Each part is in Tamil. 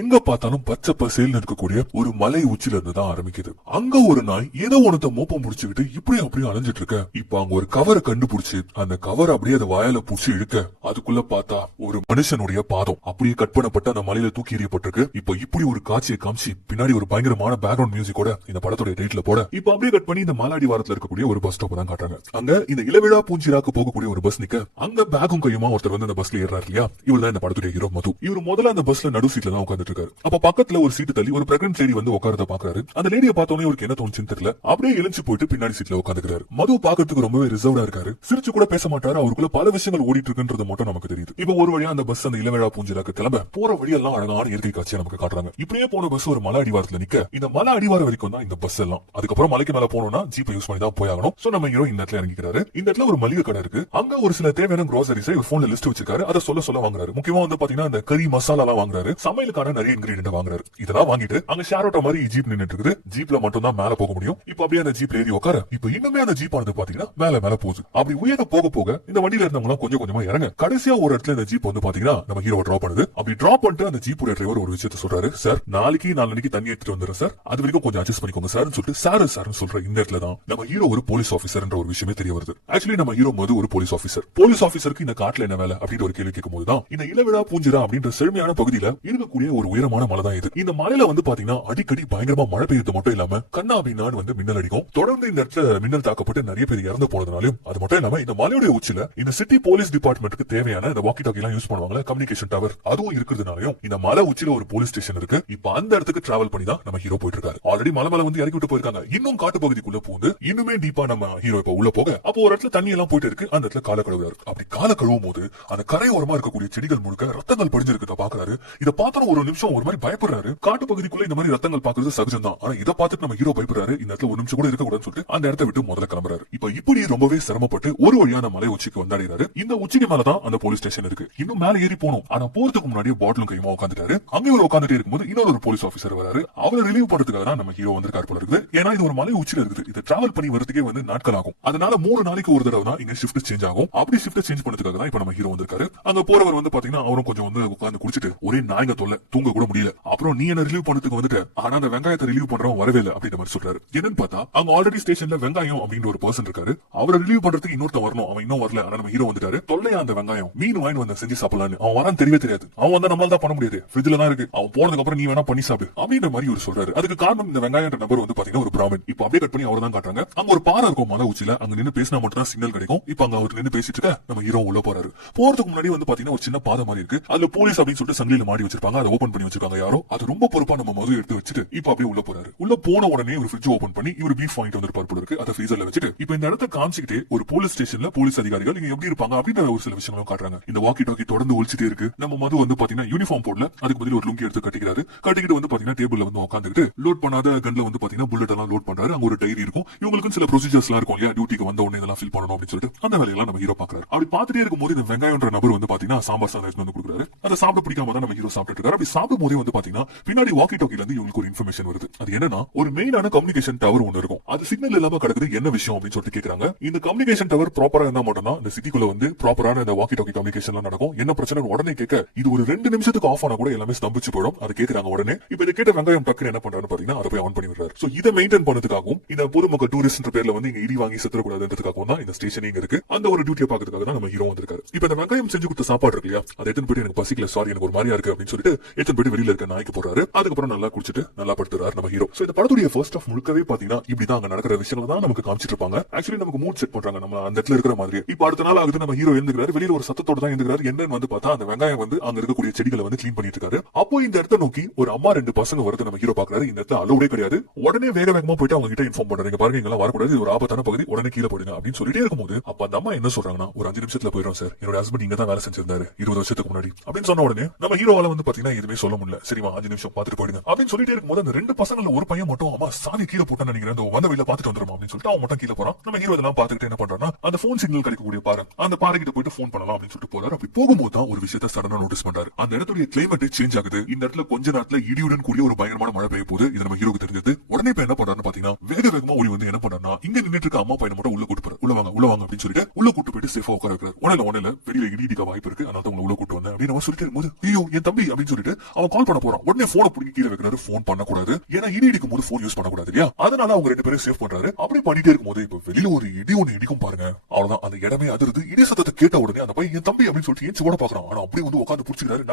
எங்க பார்த்தாலும் பச்சை பசேல்னு இருக்கக்கூடிய ஒரு மலை உச்சில இருந்து தான் ஆரம்பிக்குது. அங்க ஒரு நாய் ஏதோ ஒன்னத்த மோப்பம் முடிச்சுக்கிட்டு இப்படியும் அப்படியே அலைஞ்சிட்டு இருக்க. இப்ப அங்க ஒரு கவரை கண்டுபிடிச்சு அந்த கவர் அப்படியே அதை வாயால புடிச்சு இழுக்க அதுக்குள்ள பார்த்தா ஒரு மனுஷனுடைய பாதம் அப்படியே கட் பண்ணப்பட்டு அந்த மலையில தூக்கி எறியப்பட்டிருக்கு. இப்ப இப்படி ஒரு காட்சியை காமிச்சு பின்னாடி ஒரு பயங்கரமான பேக்ரவுண்ட் மியூசிக்கோட இந்த படத்துடைய டைட்டில் போட இப்ப அப்படியே கட் பண்ணி இந்த மாலாடி வாரத்துல இருக்கக்கூடிய ஒரு பஸ் ஸ்டாப் தான் காட்டுறாங்க. அங்க இந்த இளவிழா பூஞ்சிராக்கு போகக்கூடிய ஒரு பஸ் நிக்க அங்க பேகும் கையுமா ஒருத்தர் வந்து அந்த பஸ்ல ஏறாரு இல்லையா, இவர் தான் இந்த படத்துடைய ஹீரோ மது. இவர் முதல்ல அந்த பஸ்ல நடு சீட்ல தான் உட்கார்ந்துட்டு இருக்காரு. அப்ப பக்கத்துல ஒரு சீட்டு தள்ளி ஒரு பிரெக்னன்ட் லேடி வந்து உட்கார்றத பாக்குறாரு. அந்த லேடியை பார்த்தோன்னே அவருக்கு என்ன தோணுச்சுன்னு தெரியல, அப்படியே எழுந்து போயிட்டு பின்னாடி சீட்ல உட்காந்துக்கிறாரு. மது பாக்கிறதுக்கு ரொம்பவே ரிசர்வ்டா இருக்காரு. சிரிச்சு கூட பேச மாட்டாரு. அவருக்குள்ள பல விஷயங்கள் ஓடிட்டு இருக்குன்றது மட்டும் நமக்கு தெரியுது. இப்ப ஒரு வழியா அந்த பஸ் அந்த இளவேளா பூஞ்சிராக்கு கிளம்ப போற வழியெல்லாம் அழகான இயற்கை காட்சியை நமக்கு காட்டுறாங்க. இப்படியே போன பஸ் ஒரு மலை அடிவாரத்துல நிக்க இந்த மலை அடிவாரம் வரைக்கும் தான் இந்த பஸ் எல்லாம். அதுக்கப்புறம் மலைக்கு மேல போனோம்னா ஜீப்பை யூஸ் பண்ணி தான் போயாகணும். சோ நம்ம ஹீரோ இந்த இடத்துல இறங்கிக்கிறாரு. இந்த இடத்துல ஒரு மளிகை கடை இருக்கு. அங்க ஒரு சில தேவையான கிரோசரிஸை ஒரு போன்ல லிஸ்ட் வச்சிருக்காரு. அதை சொல்ல வாங்குறாரு. முக்கியமா வந்து பாத்தீங்கன்னா இந்த கறி மசாலா எல்லாம் வாங்குறாரு. சமையலுக்கான நிறைய இன்கிரிடியன்ட் வாங்குறாரு. இதெல்லாம் வாங்கிட்டு அங்க ஷேர் ஆட்டோ மாதிரி ஜீப் நின்னுட்டு இருக்குது. ஜீப்ல மட்டும் தான் மேல போக முடியும். இப்ப அப்படியே அந்த ஜீப்ல ஏறி உட்கார இப்ப இன்னுமே அந்த ஜீப் ஆனது பாத்தீங்கன்னா மேல போகுது. அப்படி உயர போக இந்த வண்டியில இருந்தவங்க கொஞ்சம் கொஞ்சமா இறங்க கடைசியா ஒரு இடத்துல இந்த ஜீப் வந்து பாத்தீங்கன்னா நம்ம ஹீரோ டிராப் பண்ணுது. அப்படி டிராப் பண்ணிட்டு அந்த ஜீப்புடைய டிரைவர் ஒரு விஷயத்த சொல்றாரு. சார் நாளைக்கு தண்ணி எடுத்துட்டு வந்துடுறேன் சார், அது வரைக்கும் கொஞ்சம் அட்ஜஸ்ட் பண்ணிக்கோங்க சார் சொல்லிட்டு சார் சொல்ற இந்த இடத்துல தான் நம்ம ஹீரோ ஒரு போலீஸ் ஆபீசர் என்ற ஒரு விஷயமே தெரிய வருது. ஆக்சுவலி நம்ம ஹீரோ மது ஒரு போலீஸ் ஆபீசர். போலீஸ் ஆபீசருக்கு இந்த காட்டுல என்ன வேலை அப்படின்னு ஒரு கேள்வி கேட்கும் போதுதான் இந்த இளவிழா பூஞ்சிரா அப்படின்ற செழுமையான பகுதியில இருக்கக்கூடிய ஒரு உயரமான மலை தான் இது. இந்த மலையில வந்து பாத்தீங்கன்னா அடிக்கடி பயங்கரமா மழை பெய்யுறது மட்டும் இல்லாம கண்ணா அப்படின்னான்னு வந்து மின்னல் அடிக்கும். தொடர்ந்து இந்த இடத்துல மின்னல் தாக்கப்பட்டு நிறைய பேர் இறந்து போனதுனாலும் அது மட்டும் இல்லாம இந்த மலையுடைய உச்சில இந்த சிட்டி போலீஸ் டிபார்ட்மெண்ட்டுக்கு தேவையான இந்த வாக்கி டாக்கி எல்லாம் யூஸ் பண்ணுவாங்க கம்யூனிகேஷன் டவர், அதுவும் இருக்கிறதுனாலயும் இந்த மலை உச்சில ஒரு போலீஸ் ஸ்டேஷன் இருக்கு. இப்ப அந்த இடத்துக்கு டிராவல் பண்ணி தான் நம்ம ஹீரோ போயிட்டு இருக்காரு. ஆல்ரெடி மலை வந்து இறக்கி விட்டு போயிருக்காங்க. இன்னும் காட்டு பகுதிக்குள்ள போகுது. இன்னுமே டீப்பா நம்ம ஹீரோ இப்ப உள்ள போக அப்போ ஒரு இடத்துல தண்ணி எல்லாம் போயிட்டு இருக்கு. அந்த இடத்துல கால கழுவுறாரு. அப்படி கால கழுவும் போது அந்த கரையோரமா இருக்கக்கூடிய செடிகள் முழுக்க ரத்தங்கள் படிஞ்சிருக்கிறத பாக்குறாரு. இத பார்த்தா ஒரு நிமிஷம் ஒரு மாதிரி பயப்படுறாரு. காட்டு பகுதிக்குள்ள இந்த மாதிரி ரத்தங்கள் பாக்குறது சகஜம் தான். ஆனா இதை பார்த்துட்டு நம்ம ஹீரோ பயப்படுறாரு. இந்த இடத்துல ஒரு நிமிஷம் கூட இருக்க கூடாதுன்னு சொல்லிட்டு அந்த இடத்தை விட்டு முதல்ல கிளம்புறாரு. இப்ப இப்படி ரொம்பவே சிரமப்பட்டு ஒரு வழியான மலை உச்சிக்கு வந்தாடுறாரு. இந்த உச்சிக்கு மேலதான் அந்த போலீஸ் ஸ்டேஷன் இருக்கு. இன்னும் மேல ஏறி போகணும். ஆனா போறதுக்கு முன்னாடியே பாட்டிலும் கையுமா உட்காந்துட்டாரு. அங்கே ஒரு உட்காந்துட்டே இருக்கும்போது இன்னொரு போலீஸ் ஆபீசர் வராரு. அவரை ரிலீவ் பண்றதுக்காக தான் நம்ம ஹீரோ வந்திருக்காரு போல இருக்குது. ஏன்னா இது ஒரு மலை உச்சில இருக்குது. இதை டிராவல் பண்ணி வரதுக்கே வந்து நாட்கள் ஆகும். அதனால 3 நாளைக்கு ஒரு தடவை தான் இங்க ஷிஃப்ட் சேஞ்ச் ஆகும். அப்படி ஷிஃப்ட் சேஞ்ச் பண்ணதுக்காக தான் இப்ப நம்ம ஹீரோ வந்திருக்காரு. அங்க போறவர் வந்து பாத்தீங்கன்னா அவரும் கொஞ்சம் வந்து உட்கார்ந்து குடிச்சிட்டு ஒரே நாயங்க தொல்லை, தூங்க கூட முடியல. அப்புறம் நீ என்ன ரிலீவ் பண்ணதுக்கு வந்துட்டு ஆனா அந்த வெங்காயத்தை ரிலீவ் பண்றவன் வரவே இல்லை அப்படின்ற மாதிரி சொல்றாரு. என்னன்னு பார்த்தா அங்க ஆல்ரெடி ஸ்டேஷன்ல வெங்காயம் அப்படின்ற ஒரு பர்சன் இருக்காரு. அவரை ரிலீவ் பண்றதுக்கு இன்னொருத்த வரணும். அவன் இன்னும் வரல. ஆனா நம்ம ஹீரோ வந்துட்டாரு. தொல்லையா அந்த வெங்காயம் மீன் வாங்கி வந்து செஞ்சு சாப்பிடலான்னு அவன் வரான்னு தெரியவே தெரியாது. அவன் வந்து நம்மளால தான் பண்ண முடியாது. ஃப்ரிட்ஜ்ல தான் இருக்கு. அவன் போனதுக்கு அப்புறம் நீ வேணா பண்ணி சாப்பிடு அப்படின்ற மாதிரி ஒரு சொல்றாரு. அதுக்கு காரணம் இந்த வெங்காயம் நபர் வந்து பாத்தீங்கன்னா ஒரு பிராமன். இப்ப அப்படியே கட் பண்ணி அவரை தான் காட்டுறாங்க. அங்க ஒரு பாறை இருக்கும் மலை உச்சில. அங்க நின்று பேசினா மட்டும் தான் சிக்னல் கிடைக்கும். இப்ப அங்க அவர் நின்று பேசிட்டு இருக்க நம்ம ஹீரோ உள்ள போறாரு. போறதுக்கு முன்னாடி வந்து பாத்தீங்கன்னா ஒரு சின்ன பாதை மாதிரி இருக்கு. அதுல போலீஸ் அப்படின்னு சொல்லிட்டு சங்கிலியில மாடி வச்சிருப்பாங்க. அதை ஓபன் பண்ணி வச்சிருக்காங்க யாரோ. அது ரொம்ப பொறுப்பா நம்ம மது எடுத்து வச்சுட்டு இப்ப அப்படியே உள்ள போறாரு. உள்ள போன உடனே ஒரு ஃப்ரிட்ஜ் ஓபன் பண்ணி இவர் பீஃப் வாங்கிட்டு வந்திருப்பாரு போல இருக்கு. அதை ஃப்ரீசர்ல வச்சுட்டு இப்ப இந்த இடத்த காமிச்சிக்கிட்டே ஒரு போலீஸ் ஸ்டேஷன்ல போலீஸ் அதிகாரிகள் இங்க எப்படி இருப்பாங்க அப்படின்ற ஒரு சில விஷயங்களும் காட்டுறாங்க. இந்த வாக்கி டாக்கி தொடர்ந்து ஒழிச்சிட்டே இருக்கு. நம்ம மது வந்து பாத்தீங்கன்னா யூனிஃபார்ம் போடல. அதுக்கு பதில் ஒரு லுங்கி எடுத்து கட்டிக்கிறாரு. கட்டிக்கிட்டு வந்து பாத்தீங்கன்னா டேபிள்ல வந்து உட்காந்துட்டு லோட் பண்ணாத கன்ல வந்து பாத்தீங்கன்னா புல்லட் எல்லாம் லோட் பண்றாரு. அங்க ஒரு டைரி இருக்கும். இவங்களுக்கு சில ப்ரொசீஜர்ஸ் எல்லாம் இருக்கும் இல்லையா, டியூட்டிக்கு வந்த உடனே இதெல்லாம் ஃபில் பண்ணணும் அப்படின்னு சொல்லிட்டு அந்த வேலையெல்லாம் நம்ம ஹீரோ பாக்குறாரு. அப்படி பாத்துட்டே இருக்கும்போது இந்த வெங்காயம்ன்ற நபர் வந்து பாத்தீங்கன்னா சாம்பார் சாதம் வந்து கொடுக்குறாரு. அதை சாப்பிட பிடிக்காம தான் நம்ம ஹீரோ சாப்பிட்டு இருக்காரு. அப்படி சாப்பிடும் போதே வந்து பாத்தீங்கன்னா பின்னாடி வாக்கி டாக்கில இருந்து இவங்களுக்கு ஒரு இன்ஃபர்மேஷன் வருது. அது என்னன்னா ஒரு மெயினான கம்யூனிகேஷன் டவர் ஒன்னு இருக்கும். அது சிக்னல் இல்லாம கிடக்குது. என்ன விஷயம் அப்படின்னு சொல்லிட்டு கேக்குறாங்க. இந்த கம்யூனிகேஷன் டவர் ப்ராப்பரா இருந்தா மட்டும் தான் இந்த சிட்டிக்குள்ள வந்து ப்ராப்பரான இந்த வாக்கி டாக்கி கம்யூனிகேஷன் நடக்கும். என்ன பிரச்சனை உடனே கேட்க இது ஒரு 2 நிமிஷத்துக்கு ஆஃப் ஆனா கூட எல்லாமே ஸ்தம்பிச்சு போயிடும். அதை கேக்குறாங்க உடனே. இப்ப இதை கேட்ட வெங்காயம் டக்குன்னு என்ன பண்றாரு பாத்தீங்கன்னா அதை போய் ஆன் பண்ணி விடுறாரு. சோ இதை மெயின்டைன் பண்ணதுக்காகவும் இந்த பொதுமக்கள் டூரிஸ்ட் பேர்ல வந்து இங்க இடி வாங்கி செத்துறக்கூடாதுன்றதுக்காகவும் தான் இந்த ஸ்டேஷன் இங்க இருக்கு. அந்த ஒரு டியூட்டியை பாக்கிறதுக்காக தான் நம்ம ஹீரோ வந்திருக்காரு. இப்ப இந்த வெங்காயம் செஞ்சு கொடுத்த சாப்பாடு இருக்கு இல்லையா, அதை எடுத்து போயிட்டு எனக்கு பசிக்கல, சாரி எனக்கு ஒரு மாதிரியா இருக்கு அப்படின்னு சொல்லிட்டு எடுத்து போயிட்டு வெளியில இருக்க நாய்க்கு போறாரு. அதுக்கப்புறம் நல்லா குடிச்சிட்டு நல்லா படுத்துறாரு நம்ம ஹீரோ. சோ இந்த படத்துடைய ஃபர்ஸ்ட் ஆஃப் முழுக்கவே பாத்தீங்கன்னா இப்படிதான் அங்க நடக்கிற விஷயங்களை தான் நமக்கு காமிச்சிட்டு இருப்பாங்க. ஆக்சுவலி நமக்கு மூட் செட் பண்றாங்க நம்ம அந்த இடத்துல இருக்கிற மாதிரி. இப்ப அடுத்த நாள் ஆகுது, நம்ம ஹீரோ எழுந்துக்கிறாரு. வெளியில ஒரு சத்தத்தோட தான் எழுந்துக்கிறாரு. என்னன்னு வந்து பார்த்தா அந்த வெங்காயம் வந்து அங்க இருக்கக்கூடிய செடிகளை வந்து கிளீன் பண்ணிட்டு இருக்காரு. அப்போ இந்த இடத்த நோக்கி ஒரு அம்மா 2 பசங்க வருது நம்ம ஹீரோ பாக்குறாரு. இந்த இடத்துல அலோடே கிடையாது. உடனே வேகமா போயிட்டு அவங்க கிட்ட இன்ஃபார்ம் பண்றாங்க. பாருங்க இங்கெல்லாம் வரக்கூடாது, இது ஒரு ஆபத்தான பகுதி, உடனே கீழே போடுங்க அப்படின்னு சொல்லிட்டே இருக்கும்போது அப்ப அந்த அம்மா என்ன சொல்றாங்கன்னா ஒரு 5 நிமிஷத்துல போயிடும் சார், என்னோட ஹஸ்பண்ட் இங்க தான் வேலை செஞ்சிருந்தாரு 20 வருஷத்துக்கு முன்னாடி அப்படின்னு சொன்ன உடனே நம்ம ஹீரோவால வந்து பாத்தீங்கன்னா எதுவுமே சொல்ல முடியல. சரிமா 5 நிமிஷம் பாத்துட்டு போயிடுங்க அப்படின்னு சொல்லிட்டே இருக்கும்போது அந்த 2 பசங்கள்ல ஒரு பையன் மட்டும் அம்மா சாவி கீழே போட்டா நினைக்கிறேன், அந்த வந்த வழியில பாத்துட்டு வந்துரும் அப்படின்னு சொல்லிட்டு அவன் மட்டும் கீழே போறான். நம்ம ஹீரோ இதெல்லாம் பாத்துக்கிட்டு என்ன பண்றான்னா அந்த போன் சிக்னல் கிடைக்கக்கூடிய பாரு அந்த பாறை கிட்ட போயிட்டு போன் பண்ணலாம் அப்படின்னு சொல்லிட்டு போறாரு. அப்படி போகும்போது தான் ஒரு விஷயத்தை சடனா நோட்டீஸ் பண்றாரு. அந்த இடத்துடைய கிளைமேட் சேஞ்ச் ஆகுது. இந்த இடத்துல கொஞ்ச நேரத்துல இடியுடன் கூடிய ஒரு பயங்கரமான மழை பெய்ய போகுது. இது நம்ம ஹீரோக்கு தெரிஞ்சது. உடனே இப்ப என்ன பண்றாருன்னு பாத்தீங்கன்னா வேகமா ஓடி வந்து என்ன பண்றாருன்னா இங்க நின்னுட்டு இருக்க அம்மா பையனை மட்டும் உள்ள கூட்டு போறாரு. உள்ள வாங்க அப்படின்னு சொல்லிட்டு உள்ள கூட்டு போயிட்டு சேஃபா உட்கார வைக்கிறாரு. உடனே வெளியில இடிக்க வாய்ப்பு இருக்கு, அதனால உங்களை உள்ள கூட்டு வந்தேன் அப்படின்னு சொல்லிட்டு இருக்கும்போது ஐயோ என் தம்பி அப்படின்னு சொல்லிட்டு அவன் கால் பண்ண போறான். உடனே போனை பிடிக்க கீழே வைக்கிறாரு. போன் பண்ணக்கூடாது, ஏன்னா இடி இடிக்கும் போது போன் யூஸ் பண்ணக்கூடாது இல்லையா? அதனால அவங்க 2 பேரும் சேவ் பண்றாரு. அப்படி பண்ணிட்டே இருக்கும்போது இப்ப வெளியில ஒரு இடி ஒண்ணு இடிக்கும் பாருங்க. அவ்வளவுதான், அந்த இடமே அதிருது. இடி சத்தத்தை கேட்ட உடனே அந்த பையன் என் தம்பி அப்படின்னு சொல்லிட்டு ஏன் ஓட பாக்குறான். ஆனா அப்படியே வந்து உட்காந்து புடிச்சிக்கிறாரு.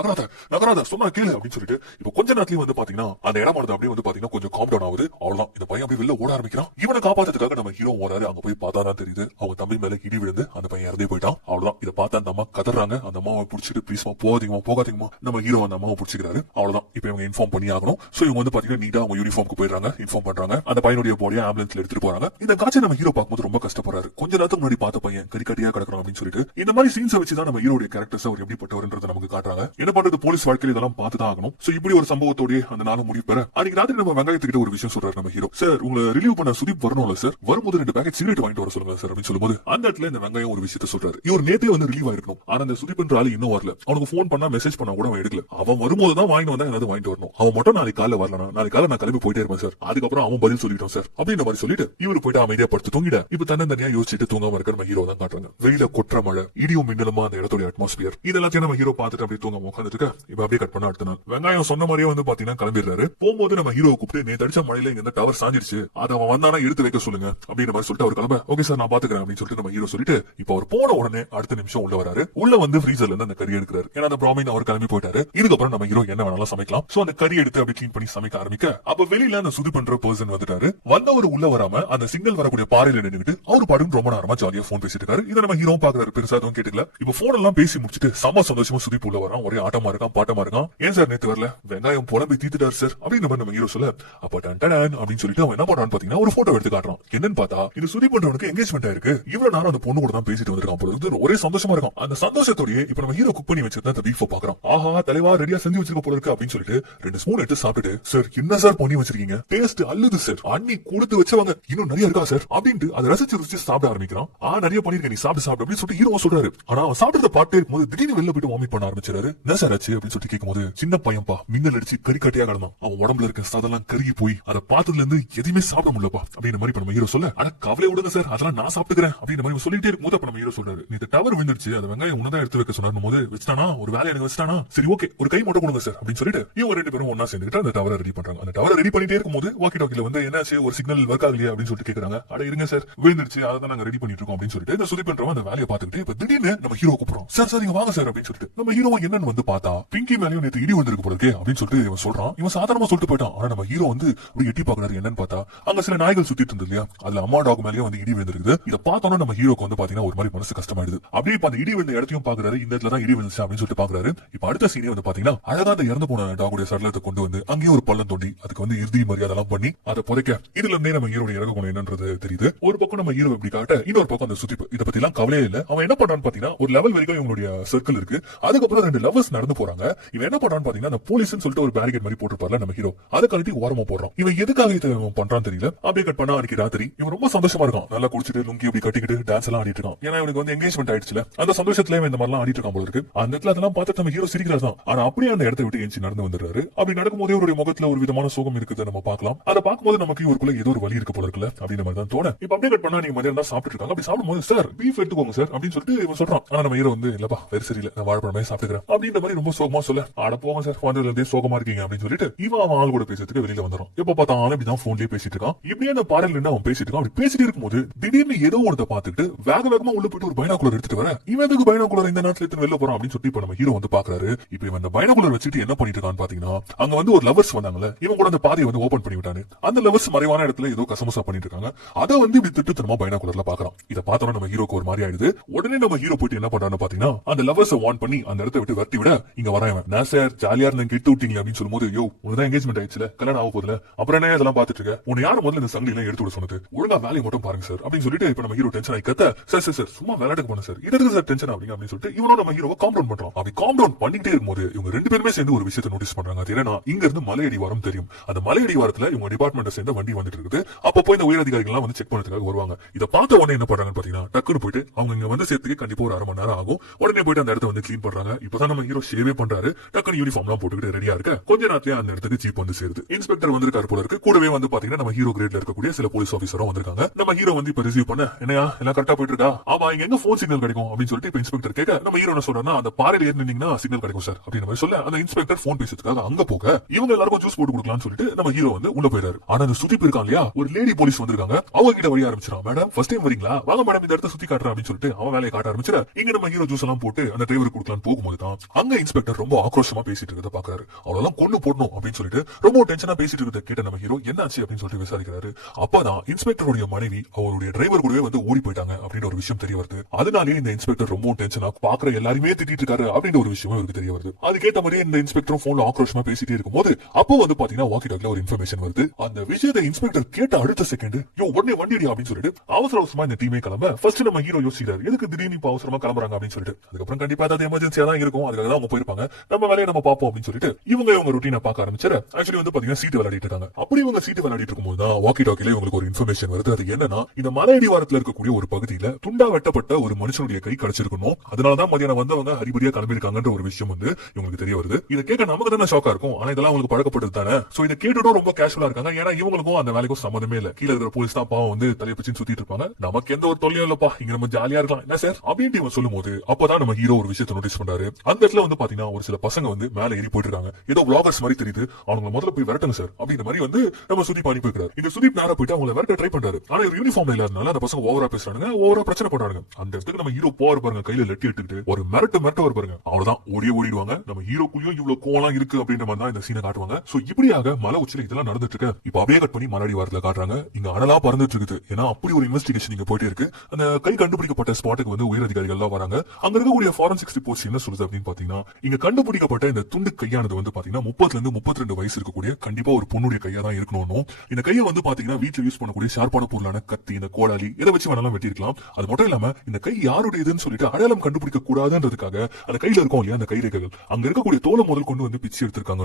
நகராத சொன்னா கேளு அப்படின்னு சொல்லிட்டு இப்ப கொஞ்ச நேரத்துலயும் வந்து பாத்தீங்கன்னா அந்த இடமானது அப்படியே வந்து பாத்தீங்கன்னா கொஞ்சம் காம் டவுன் ஆகுது. அவ்வளவுதான், இந்த பையன் அப்படியே வெளில ஓட ஆரம்பிக்கிறான். இவனை காப்பாத்துறதுக்காக நம்ம ஹீரோ ஓடாரு. அங்க போய் பார்த்தா தான் தெரியுது அவங்க தம்பி மேல இடி விழுந்து அந்த பையன் இறந்தே போயிட்டான். அவ்வளவுதான், இதை பார்த்து அந்த அம்மா கதறாங்க. அந்த அம்மாவை பிடிச்சிட்டு ப்ளீஸ்மா போகாதீங்கம்மா நம்ம ஹீரோ அந்த அம்மாவை பிடிச்சிக்கிறாரு. அவ்வளவுதான், இப்ப இவங்க இன்ஃபார்ம் பண்ணி ஆகணும். சோ இவங்க வந்து பாத்தீங்கன்னா நீட்டா அவங்க யூனிஃபார்முக்கு போயிடுறாங்க. இன்ஃபார்ம் பண்றாங்க. அந்த பையனுடைய பாடியை ஆம்புலன்ஸ்ல எடுத்துட்டு போறாங்க. இந்த காட்சி நம்ம ஹீரோ பார்க்கும்போது ரொம்ப கஷ்டப்படுறாரு. கொஞ்ச நேரத்துக்கு முன்னாடி பார்த்த பையன் கறிக்கட்டியா கிடக்கணும் அப்படின்னு சொல்லிட்டு இந்த மாதிரி சீன்ஸ் வச்சுதான் நம்ம ஹீரோடைய கேரக்டர்ஸ் அவர் எப்படிப்பட்டவர்ன்றதை நமக்கு காட்டுறாங்க. என்ன பண்றது, போலீஸ் வாழ்க்கையில் இதெல்லாம் பார்த்துதான் ஆகணும். சோ இப்படி ஒரு சம்பவத்தோடய அந்த நாள் முடிவு பெற அன்னைக்கு ராத்திரி நம்ம வெங்காயத்துக்கிட்ட ஒரு விஷயம் சொல்றாரு நம்ம ஹீரோ. சார், உங்களை ரிலீவ் பண்ண சுதீப் வரணும்ல சார், வரும்போது 2 பேக்கெட் சிகரெட் வாங்கிட்டு வர சொல்லுங்க சார் அப்படின்னு சொல்லும்போது அந்த இடத்துல இந்த வெங்காயம் ஒரு விஷயத்த சொல்றாரு. இவர் நேத்தே வந்து ரிலீவ் ஆயிருக்கணும். ஆனா அந்த சுதீப்ன்ற ஆளு இன்னும் வரல. அவனுக்கு போன் பண்ணா மெசேஜ் பண்ணா கூட அவன் எடுக்கல. அவன் வரும்போது தான் வாங்கிட்டு வந்தா ஏதாவது வாங்கிட்டு வரணும். அவன் மட்டும் நாளைக்கு காலைல வரலனா நாளைக்கு காலைல நான் கிளம்பி போயிட்டே இருப்பேன் சார். அதுக்கப்புறம் அவன் பதில் சொல்லிட்டோம் சார் அப்படின்ற மாதிரி சொல்லிட்டு இவரு போயிட்டு அமைதியா படுத்து தூங்கிட. இப்ப தனியா யோசிச்சுட்டு தூங்காம இருக்க நம்ம ஹீரோ தான் காட்டுறாங்க. வெயில கொற்ற மழை, இடியும் மின்னலுமா அந்த இடத்தோட அட்மாஸ்பியர், இதெல்லாத்தையும் நம்ம ஹீரோ பார்த்துட்டு அப்படியே தூங்காம உட்காந்துட்டு இப்ப அப்படியே கட் பண்ண அடுத்த நாள் வெங்காயம் சொன்ன மாதிரியே வந்து பாத்தீங்கன்னா கிளம்பிடுறாரு. போகும்போது நம்ம ஹீரோ கூப்பிட்டு நேத்து அடிச்ச மழையில இங்க டவர் சாஞ்சிருச்சு, அதை அவன் வந்தானா எடுத்து வைக்க சொல்லுங்க அப்படின்ற மாதிரி சொல்லிட்டு அவர் கிளம்ப ஓகே சார் நான் பாத்துக்கிறேன் அப்படின்னு சொல்லிட்டு நம்ம ஹீரோ சொல்லிட்டு இப்ப அவர் போன உடனே அடுத்த நிமிஷம் உள்ள வராரு. உள்ள வந்து ஃப்ரீசர்ல இருந்து அந்த கறி எடுக்கிறாரு. ஏன்னா அந்த ப்ராமின் அவர் கிளம்பி போயிட்டாரு. இதுக்கப்புறம் நம்ம ஹீரோ என்ன வேணாலும் சமைக்கலாம். சோ அந்த கறி எடுத்து அப்படி கிளீன் பண்ணி சமைக்க ஆரம்பிக்க அப்ப வெளியில அந்த சுது பண்ற பர்சன் வந்துட்டாரு. வந்தவர் உள்ள வராம அந்த சிக்னல் வரக்கூடிய பாறையில நின்னுட்டு அவரு பாடுன்னு ரொம்ப நேரமா ஜாலியா போன் பேசிட்டு இருக்காரு. இதை நம்ம ஹீரோ பாக்குறாரு. பெருசா எதுவும் கேட்டுக்கல. இப்ப போன் எல்லாம் பேசி முடிச்சுட்டு செம சந்தோஷமா சுதீப் உள்ள வரான். ஒரே ஆட்டமா இருக்கான், பாட்டமா இருக்கான். ஏன் சார் நேத்து வரல, வெங்காயம் புலம்பி தீத்துட்டாரு சார் அப்படின்ற மாதிரி நம்ம ஹீரோ சொல்ல அப்ப டன் அப்படின்னு சொல்லிட்டு அவன் என்ன பண்றான்னு பாத்தீங்கன்னா ஒரு போட்டோ எடுத்து காட்டுறான். என்னன்னு பார்த்தா இது சுதீப் பண்றவனுக்கு எங்கேஜ்மெண்ட் ஆயிருக்கு. இவ்வளவு நேரம் அந்த பொண்ணு கூட தான் பேசிட்டு வந்திருக்கான் போல. ஒரே சந்தோஷமா இருக்கும். அந்த சந்தோஷத்தோடய இப்ப நம்ம ஹீரோ குக் பண்ணி வச்சிருந்தா அந்த பீஃப் பாக்குறான். ஆஹா தலைவா ரெடியா செஞ்சு வச்சிருக்க போல இருக்கு அப்படின்னு சொல்லிட்டு 2 ஸ்பூன் எடுத்து சாப்பிட்டுட்டு சார் என்ன சார் பண்ணி வச்சிருக்கீங்க, டேஸ்ட் அல்லது சார் அன்னி கொடுத்து வச்சவங்க இன்னும் நிறைய இருக்கா சார் அப்படின்ட்டு அதை ரசிச்சு சாப்பிட ஆரம்பிக்கிறான். நிறைய பண்ணிருக்க நீ சாப்பிட்டு அப்படின்னு சொல்லிட்டு ஹீரோ சொல்றாரு. ஆனா அவன் சாப்பிட்டு பாட்டே இருக்கும்போது திடீர்னு வெளில போயிட்டு வாமிட் பண்ண ஆரம்பிச்சாரு. என்ன சார் ஆச்சு அப்படின்னு சொல்லிட்டு கேட்கும்போது சின்ன பையன்பா மின்னல் அடிச்சு கறிக்கட்டையா கிடந்தான். அவன் உடம்புல இருக்க சதெல்லாம் கருகி போய் அதை பார்த்ததுல இருந்து எதுவுமே சாப்பிட முடியலப்பா அப்படின்ற மாதிரி நம்ம ஹீரோ சொல்ல ஆனா கவலை விடுங்க சார் அதெல்லாம் நான் சாப்பிட்டுக்கிறேன் அப்படின்ற மாதிரி சொல்லிட்டே இருக்கும்போது நம்ம ஹீரோ சொல்றாரு. நீ டவர் விழுந்துருச்சு, அது வெங்காயம் உன்னதான் எடுத்து வைக்க சொன்னாரு போது வச்சுட்டானா ஒரு வேலை எனக்கு வச்சுட்டானா சரி ஓகே ஒரு கை மட்டும் கொடுங்க சார் அப்படின்னு சொல்லிட்டு இவங்க 2 பேரும் ஒன்னா சேர்ந்துட்டு அந்த டவரை ரெடி பண்றாங்க. அந்த டவரை ரெடி பண்ணிட்டே இருக்கும்போது வாக்கி டாக்கில வந்து என்னாச்சு ஒரு சிக்னல் ஒர்க் ஆகலையா அப்படின்னு சொல்லிட்டு கேக்குறாங்க. அட இருங்க சார் விழுந்துருச்சு அதான் நாங்க ரெடி பண்ணிட்டு இருக்கோம் அப்படின்னு சொல்லிட்டு இந்த சுதி பண்றவன் அந்த வேலையை பார்த்துக்கிட்டு இப்ப திடீர்னு நம்ம ஹீரோ கூப்பிடுறோம். சார் சார் இங்க வாங்க சார் அப்படின்னு சொல்லிட்டு நம்ம ஹீரோ என்னன்னு வந்து பார்த்தா பிங்கி மேலயும் நேற்று இடி வந்திருக்கு போல இருக்கே அப்படின்னு சொல்லிட்டு இவன் சொல்றான். இவன் சாதாரணமா சொல்லிட்டு போயிட்டான். ஆனா நம்ம ஹீரோ வந்து அப்படி எட்டி பாக்குறாரு. என்னன்னு பார்த்தா அங்க சில நாய்கள் சுத்திட்டு இருந்தது இல்லையா, அதுல அம்மா டாக் மேலயும் வந்து இடி விழுந்திருக்கு. இதை பார்த்தோன்னா நம்ம ஹீரோக்கு வந்து பாத்தீங்கன்னா ஒரு மாதிரி மனசு கஷ்டமாயிடுது. அப்படியே இப்ப அந்த இடி விழுந்த இடத்தையும் பாக்குறாரு. இந்த இடத்துல தான் இடி விழுந்துச்சு அப்படின்னு சொல்லிட்டு பாக்குறாரு. இப்ப அடுத்த சீனே வந்து பாத்தீங்கன்னா அழகா அந்த இறந்து போன டாகுடைய சடலத்தை கொண்டு வந்து அங்கேயே ஒரு பள்ளம் தோண்டி அதுக்கு வந்து இறுதி மரியாதை எல்லாம் பண்ணி அதை புதைக்க இதுல இருந்தே நம்ம ஹீரோட இறக்க குணம் என்னன்றது தெரியுது. ஒரு பக்கம் நம்ம ஹீரோ இப்படி காட்ட இன்னொரு பக்கம் அந்த சுத்தி இதை பத்தி எல்லாம் கவலையே இல்ல. அவன் என்ன பண்றான்னு பாத்தீங்கன்னா ஒரு லெவல் வரைக்கும் இவங்களுடைய சர்க்கிள் இருக்கு. அதுக்கப்புறம் 2 லவர்ஸ் நடந்து போறாங்க. இவன் என்ன பண்றான்னு பாத்தீங்கன்னா அந்த போலீஸ்னு சொல்லிட்டு ஒரு பேரிகேட் மாதிரி போட்டுருப்பார்ல நம்ம ஹீரோ அதை கழட்டி ஓரமா போடுறான். இவன் எதுக்காக இதை பண்றான்னு தெரியல. அப்படியே கட் பண்ணா அன்னைக்கு ராத்திரி இவன் ரொம்ப சந்தோஷமா இருக்கான். நல்லா குடிச்சிட்டு லுங்கி இப்படி கட்டிக்கிட்டு டான்ஸ் எல்லாம் ஆடிட்டு இருக்கான். ஏன்னா இவனுக்கு வந்து எங்கேஜ்மெண்ட் ஆயிடுச்சுல, அந்த சந்தோஷத்துல இந்த மாதிரி எல்லாம் ஆடிட்டு இருக்கான் போல இருக்கு. அந்த இடத்துல அதெல்லாம் பார்த்துட்டு நம்ம ஹீரோ சிரிக்கிறார் தான். ஆனா அப்படியே அந்த இடத்தை விட்டு எஞ்சி நடந்து வந்துடுறாரு. அப்படி நடக்கும்போதே ஒரு முகத்துல ஒரு விதமான சோகம் இருக்குது நம்ம பார்க்கலாம். அதை பார்க்கும்போது நமக்கு இவருக்குள்ள ஏதோ ஒரு வலி இருக்கு போல இருக்குல்ல அப்படின்ற மாதிரி தான் தோணும். இப்ப அப்படியே கட் பண்ணா நீங்க மதியம் தான் சாப்பிட்டு இருக்காங்க. அப்படி சாப்பிடும்போது சார் பீஃப் எடுத்துக்கோங்க சார் அப்படின்னு சொல்லிட்டு இவன் சொல்றான். ஆனா நம்ம ஹீரோ வந்து இல்லப்பா வேற சரியில்லை நான் வாழைப்பழமே சாப்பிட்டுக்கிறேன் அப்படின்ற மாதிரி ரொம்ப சோகமா சொல்ல ஆட போங்க சார் வந்ததுல சோகமா இருக்கீங்க அப்படின்னு சொல்லிட்டு இவன் அவன் ஆள் கூட பேசுறதுக்கு வெளியில வந்துடும். எப்ப பார்த்தாலும் இப்படிதான் போன்லயே பேசிட்டு இருக்கான். இப்படியே அந்த பாறையில இருந்து அவன் பேசிட்டு இருக்கான். அப்படி பேசிட்டு இருக்கும்போது திடீர்னு ஏதோ ஒருத்த பாத்துட்டு வேக வேகமா உள்ள போயிட்டு ஒரு பைனாகுலர் எடுத்துட்டு வர இவன் எதுக்கு பைனாகுலர் இந்த நேரத்துல எடுத்து வெளில போறான் அப்படின்னு சொல்லி இப்ப நம்ம ஹீரோ வந்து பாக்குறாரு. இப்ப இவன் அந்த பைனாகுலர் வச்சுட்டு என்ன பண்ணிட்டு இருக்கான்னு பாத்தீங்கன்னா அங்க வந்து ஒரு லவர்ஸ் வந்தாங்கல்ல, இவன் கூட அந்த பாதையை வந்து ஓபன் பண்ணி விட்டானு. அந்த லவர்ஸ் மறைவான இடத்துல ஏதோ கசமசா பண்ணிட்டு இருக்காங்க. அதை வந்து இப்படி திட்டுத்தனமா பைனாகுலர்ல பாக்குறான். இதை பார்த்தோன்னா நம்ம ஹீரோக்கு ஒரு மாதிரி ஆயிடுது. உடனே நம்ம ஹீரோ போயிட்டு என்ன பண்றான்னு பாத்தீங்கன்னா அந்த லவர்ஸ் வார்ன் பண்ணி அந்த இடத்தை விட்டு வரட்டி விட இங்க வரான். நான் சார் ஜாலியா இருந்தேன் கிட்டு விட்டீங்க அப்படின்னு சொல்லும்போது யோ உனதான் எங்கேஜ்மெண்ட் ஆயிடுச்சுல, கல்யாணம் ஆக போதுல, அப்புறம் என்ன இதெல்லாம் பாத்துட்டு இருக்க, உன்னை யாரும் முதல்ல இந்த சங்கிலி எல்லாம் எடுத்து விட சொன்னது, ஒழுங்கா வேலையை மட்டும் பாருங்க சார் அப்படின்னு சொல்லிட்டு இப்ப நம்ம ஹீரோ டென்ஷன் ஆகி கத்த சார் சார் சார் சும்மா விளையாட்டுக்கு பண்ண சார் இது சார் டென்ஷன் அப்படின்னு சொல்லிட்டு இவனும் நம்ம ஹீரோவை காம் டவுன் பண்றோம். அப்படி காம் டவுன் பண்ணிட்டே இருக்கும்போது இவங்க 2 பேருமே சேர்ந்து ஒரு விஷயத்தை நோட்டீஸ் பண்றாங்க. அது என்னன்னா இங்க இருந்து மலையடிவாரம் தெரியும். அந்த மலையடிவாரத்துல இவங்க டிபார்ட்மெண்ட் சேர்ந்த வண்டி வந்துட்டு இருக்குது. அப்போ இந்த உயர் அதிகாரிகள் எல்லாம் வந்து செக் பண்றதுக்காக வருவாங்க. இதை பார்த்த உடனே என்ன பண்றாங்கன்னு பாத்தீங்கன்னா டக்குனு போயிட்டு அவங்க இங்க வந்து சேர்த்துக்கு கண்டிப்பா ஒரு 1/2 மணி நேரம் ஆகும். உடனே போயிட்டு அந்த இடத்த வந்து கிளீன் பண்றாங்க. இப்பதான் நம்ம ஹீரோ ஷேவே பண்றாரு. டக்குனு யூனிஃபார்ம் எல்லாம் போட்டுக்கிட்டு ரெடியா இருக்க கொஞ்ச நேரத்துல அந்த இடத்துக்கு ஜீப் வந்து சேருது. இன்ஸ்பெக்டர் வந்திருக்காரு போல இருக்கு. கூடவே வந்து பாத்தீங்கன்னா நம்ம ஹீரோ கிரேட்ல இருக்கக்கூடிய சில போலீஸ் ஆபீசரும் வந்திருக்காங்க. நம்ம ஹீரோ வந்து இப்ப ரிசீவ் பண்ண என்னையா எல்லாம் கரெக்டா போயிட்டு இருக்கா, ஆமா இங்க எங்க போன் சிக்னல் கிடைக்கும் அப்படின்னு சொல்லிட்டு இப்ப இன்ஸ்பெக்டர் கேட்க நம்ம ஹீரோ என்ன சொல்றாருன்னா அந்த பாறையில ஏறினீங்கன்னா சிக்னல் கிடைக்கும் சார் அப்படின்ற மாதிரி சொல்ல அந்த இன்ஸ்பெக்டர் போன் பேசுறதுக்காக அங்க போக இவங்க எல்லாருக்கும் ஜூஸ் போட்டு கொடுக்கலாம்னு சொல்லிட்டு நம்ம ஹீரோ வந்து உள்ள போயிடாரு. ஆனா அந்த சுத்தி இருக்கான் இல்லையா, ஒரு லேடி போலீஸ் வந்திருக்காங்க, அவங்க கிட்ட வழி ஆரம்பிச்சிடும். மேடம் ஃபர்ஸ்ட் டைம் வரீங்களா, வாங்க மேடம் இந்த இடத்த சுத்தி காட்டுறேன் அப்படின்னு சொல்லிட்டு அவன் வேலையை காட்ட ஆரம்பிச்சிட. இங்க நம்ம ஹீரோ ஜூஸ் எல்லாம் போட்டு அந்த டிரைவர் கொடுக்கலாம்னு போகும்போது தான் அங்க இன்ஸ்பெக்டர் ரொம்ப ஆக்ரோஷமா பேசிட்டு இருக்கிறத பாக்குறாரு. அவ்வளவு கொண்டு போடணும் அப்படின்னு சொல்லிட்டு ரொம்ப டென்ஷனா பேசிட்டு இருக்கிறத கேட்ட நம்ம ஹீரோ என்னாச்சு அப்படின்னு சொல்லிட்டு விசாரிக்கிறாரு. அப்பதான் இன்ஸ்பெக்டருடைய மனைவி அவருடைய டிரைவர் கூடவே வந்து ஓடி போயிட்டாங்க அப்படின்ற ஒரு விஷயம் தெரிய வருது. அதனாலே இந்த இன்ஸ்பெக்டர் ரொம்ப டென்ஷனா பாக்குற எல்லாருமே திட்டிட்டு இருக்காரு அப்படின்ற ஒரு விஷயம் இவருக்கு தெரிய வருது. அது கேட்ட மாதிரியே இந்த இன்ஸ்பெக்டரும் போன்ல ஆக்ரோஷமா பேசிட்டே இருக்கும்போது அப்போ வந்து பாத்தீங்கன்னா வாக்கி டாக்ல ஒரு இன்ஃபர்மேஷன் வருது. அந்த விஷயத்தை இன்ஸ்பெக்டர் கேட்ட அடுத்த செகண்ட் உடனே வண்டிடி அப்படின்னு சொல்லிட்டு அவசர அவசரமா இந்த டீமே கிளம்ப. ஃபர்ஸ்ட் நம்ம ஹீரோ யோசிக்கிறாரு எதுக்கு திடீர்னு இப்ப அவசரமா கிளம்புறாங்க அப்படின்னு சொல்லிட்டு. அதுக்கப்புறம் கண்டிப்பா ஏதாவது எமர்ஜென்சியா தான் இருக்கும், அதுக்காக தான் அவங்க போயிருப்பாங்க, நம்ம வேலையை நம்ம பார்ப்போம் அப்படின்னு சொல்லிட்டு இவங்க ருட்டீனை பார்க்க ஆரம்பிச்சாரு. ஆக்சுவலி வந்து பாத்தீங்கன்னா சீட்டு விளையாடிட்டு இருக்காங்க. அப்படி இவங்க சீட்டு விளையாடிட்டு இருக்கும்போது தான் வாக்கி டாக்கில இவங்களுக்கு ஒரு இன்ஃபர்மேஷன் வருது. அது என்னன்னா இந்த மலையடிவாரத்துல இருக்கக்கூடிய ஒரு பகுதியில துண்டா வெட்டப்பட்ட ஒரு மனுஷனுடைய கை கிடைச்சிருக்கணும். அதனாலதான் மதியானம் வந்தவங்க ஹரிபரியா கிளம்பிருக்காங்கன்ற ஒரு விஷயம் வந்து இவங்களுக்கு தெரிய வருது. இதை கேட்க நமக்கு தானே ஷாக்கா இருக்கும், ஆனா இதெல்லாம் உங்களுக்கு பழக்கப்பட்டது தானே. சோ இதை கேட்டுட்டும் ரொம்ப கேஷுவலா இருக்காங்க. ஏன்னா இவங்களுக்கும் அந்த வேலைக்கும் சம்மந்தமே இல்ல. கீழே இருக்கிற போலீஸ் தான் பாவம் வந்து தலையை பிடிச்சு சுத்திட்டு இருப்பாங்க. நமக்கு எந்த ஒரு தொல்லையும் இல்லப்பா, இங்க நம்ம ஜாலியா இருக்கலாம் என்ன சார் அப்படின்னு இவன் சொல்லும் போது அப்பதான் நம்ம ஹீரோ ஒரு விஷயத்தை நோட்டீஸ் பண்றாரு. அந்த இடத்துல வந்து பாத்தீங்கன்னா ஒரு சில பசங்க வந்து மேல ஏறி போயிட்டு இருக்காங்க. ஏதோ விளாகர்ஸ் மாதிரி தெரியுது. அவங்க முதல்ல போய் விரட்டுங்க சார் அப்படிங்கிற மாதிரி வந்து நம்ம சுதீப் அனுப்பி வைக்கிறாரு. இந்த சுதீப் நேரா போயிட்டு அவங்களை விரட்ட ட்ரை பண்றாரு. ஆனா ஒரு யூனிஃபார்ம்ல இல்லாதனால அந்த பசங்க ஓவரா பேசுறாங்க, ஓவரா பிரச்சனை பண்றாங்க. அந்த இடத்துக்கு நம்ம ஹீரோ போவாரு பாருங்க, கையில லெட்டி எடுத்துக்கிட்டு ஒரு மிரட்டு வர பாருங்க. அவ்வளவுதான் ஓடிடுவாங்க. நம்ம ஹீரோக்குள்ளயும் இவ்வளவு கோவம் இருக்கு அப்படின்ற மாதிரி தான் இந்த சீனை காட்டுவாங்க. சோ இப்படியாக மலை உச்சில இதெல்லாம் நடந்துட்டு இருக்கு. இப்ப அப்படியே கட் பண்ணி மலையடி வாரத்துல காட்டுறாங்க. இங்க அனலா பறந்துட்டு இருக்குது. ஏன்னா அப்படி ஒரு இன்வெஸ்டிகேஷன் இங்க போயிட்டே இருக்கு. அந்த கை கண்டுபிடிக்கப்பட்ட ஸ்பாட்டுக்கு வந்து உயர் அதிகாரிகள் எல்லாம் வராங்க. அங்க இருக்கக்கூடிய ஃபாரன்சிக் ரிப்போர்ட்ஸ் என்ன சொல்லுது அப்படின்னு பாத்தீங்கன்னா இங்க கண்டுபிடிக்கப்பட்ட இந்த துண்டு கையானது வந்து பாத்தீங்கன்னா 30 இருந்து 32 வயசு இருக்கக்கூடிய கண்டிப்பா ஒரு பொண்ணுடைய கையா தான் இருக்கணும். இந்த கையை வந்து பாத்தீங்கன்னா வீட்டுல யூஸ் பண்ணக்கூடிய ஷார்ப்பான பொருளான கத்தி, இந்த கோடாலி இதை வச்சு வேணாலும் வெட்டிருக்கலாம். அது மட்டும் இல்லாம இந்த கை யாருடையதுன்னு சொல்லிட்டு அடையாளம் கண்டுபிடிக்க கூடாதுன்றதுக்காக அந்த கையில இருக்கும் இல்லையா அந்த கைரேகைகள் அங்க இருக்கக்கூடிய தோலை முதல் கொண்டு வந்து பிச்சு எடுத்திருக்காங்க.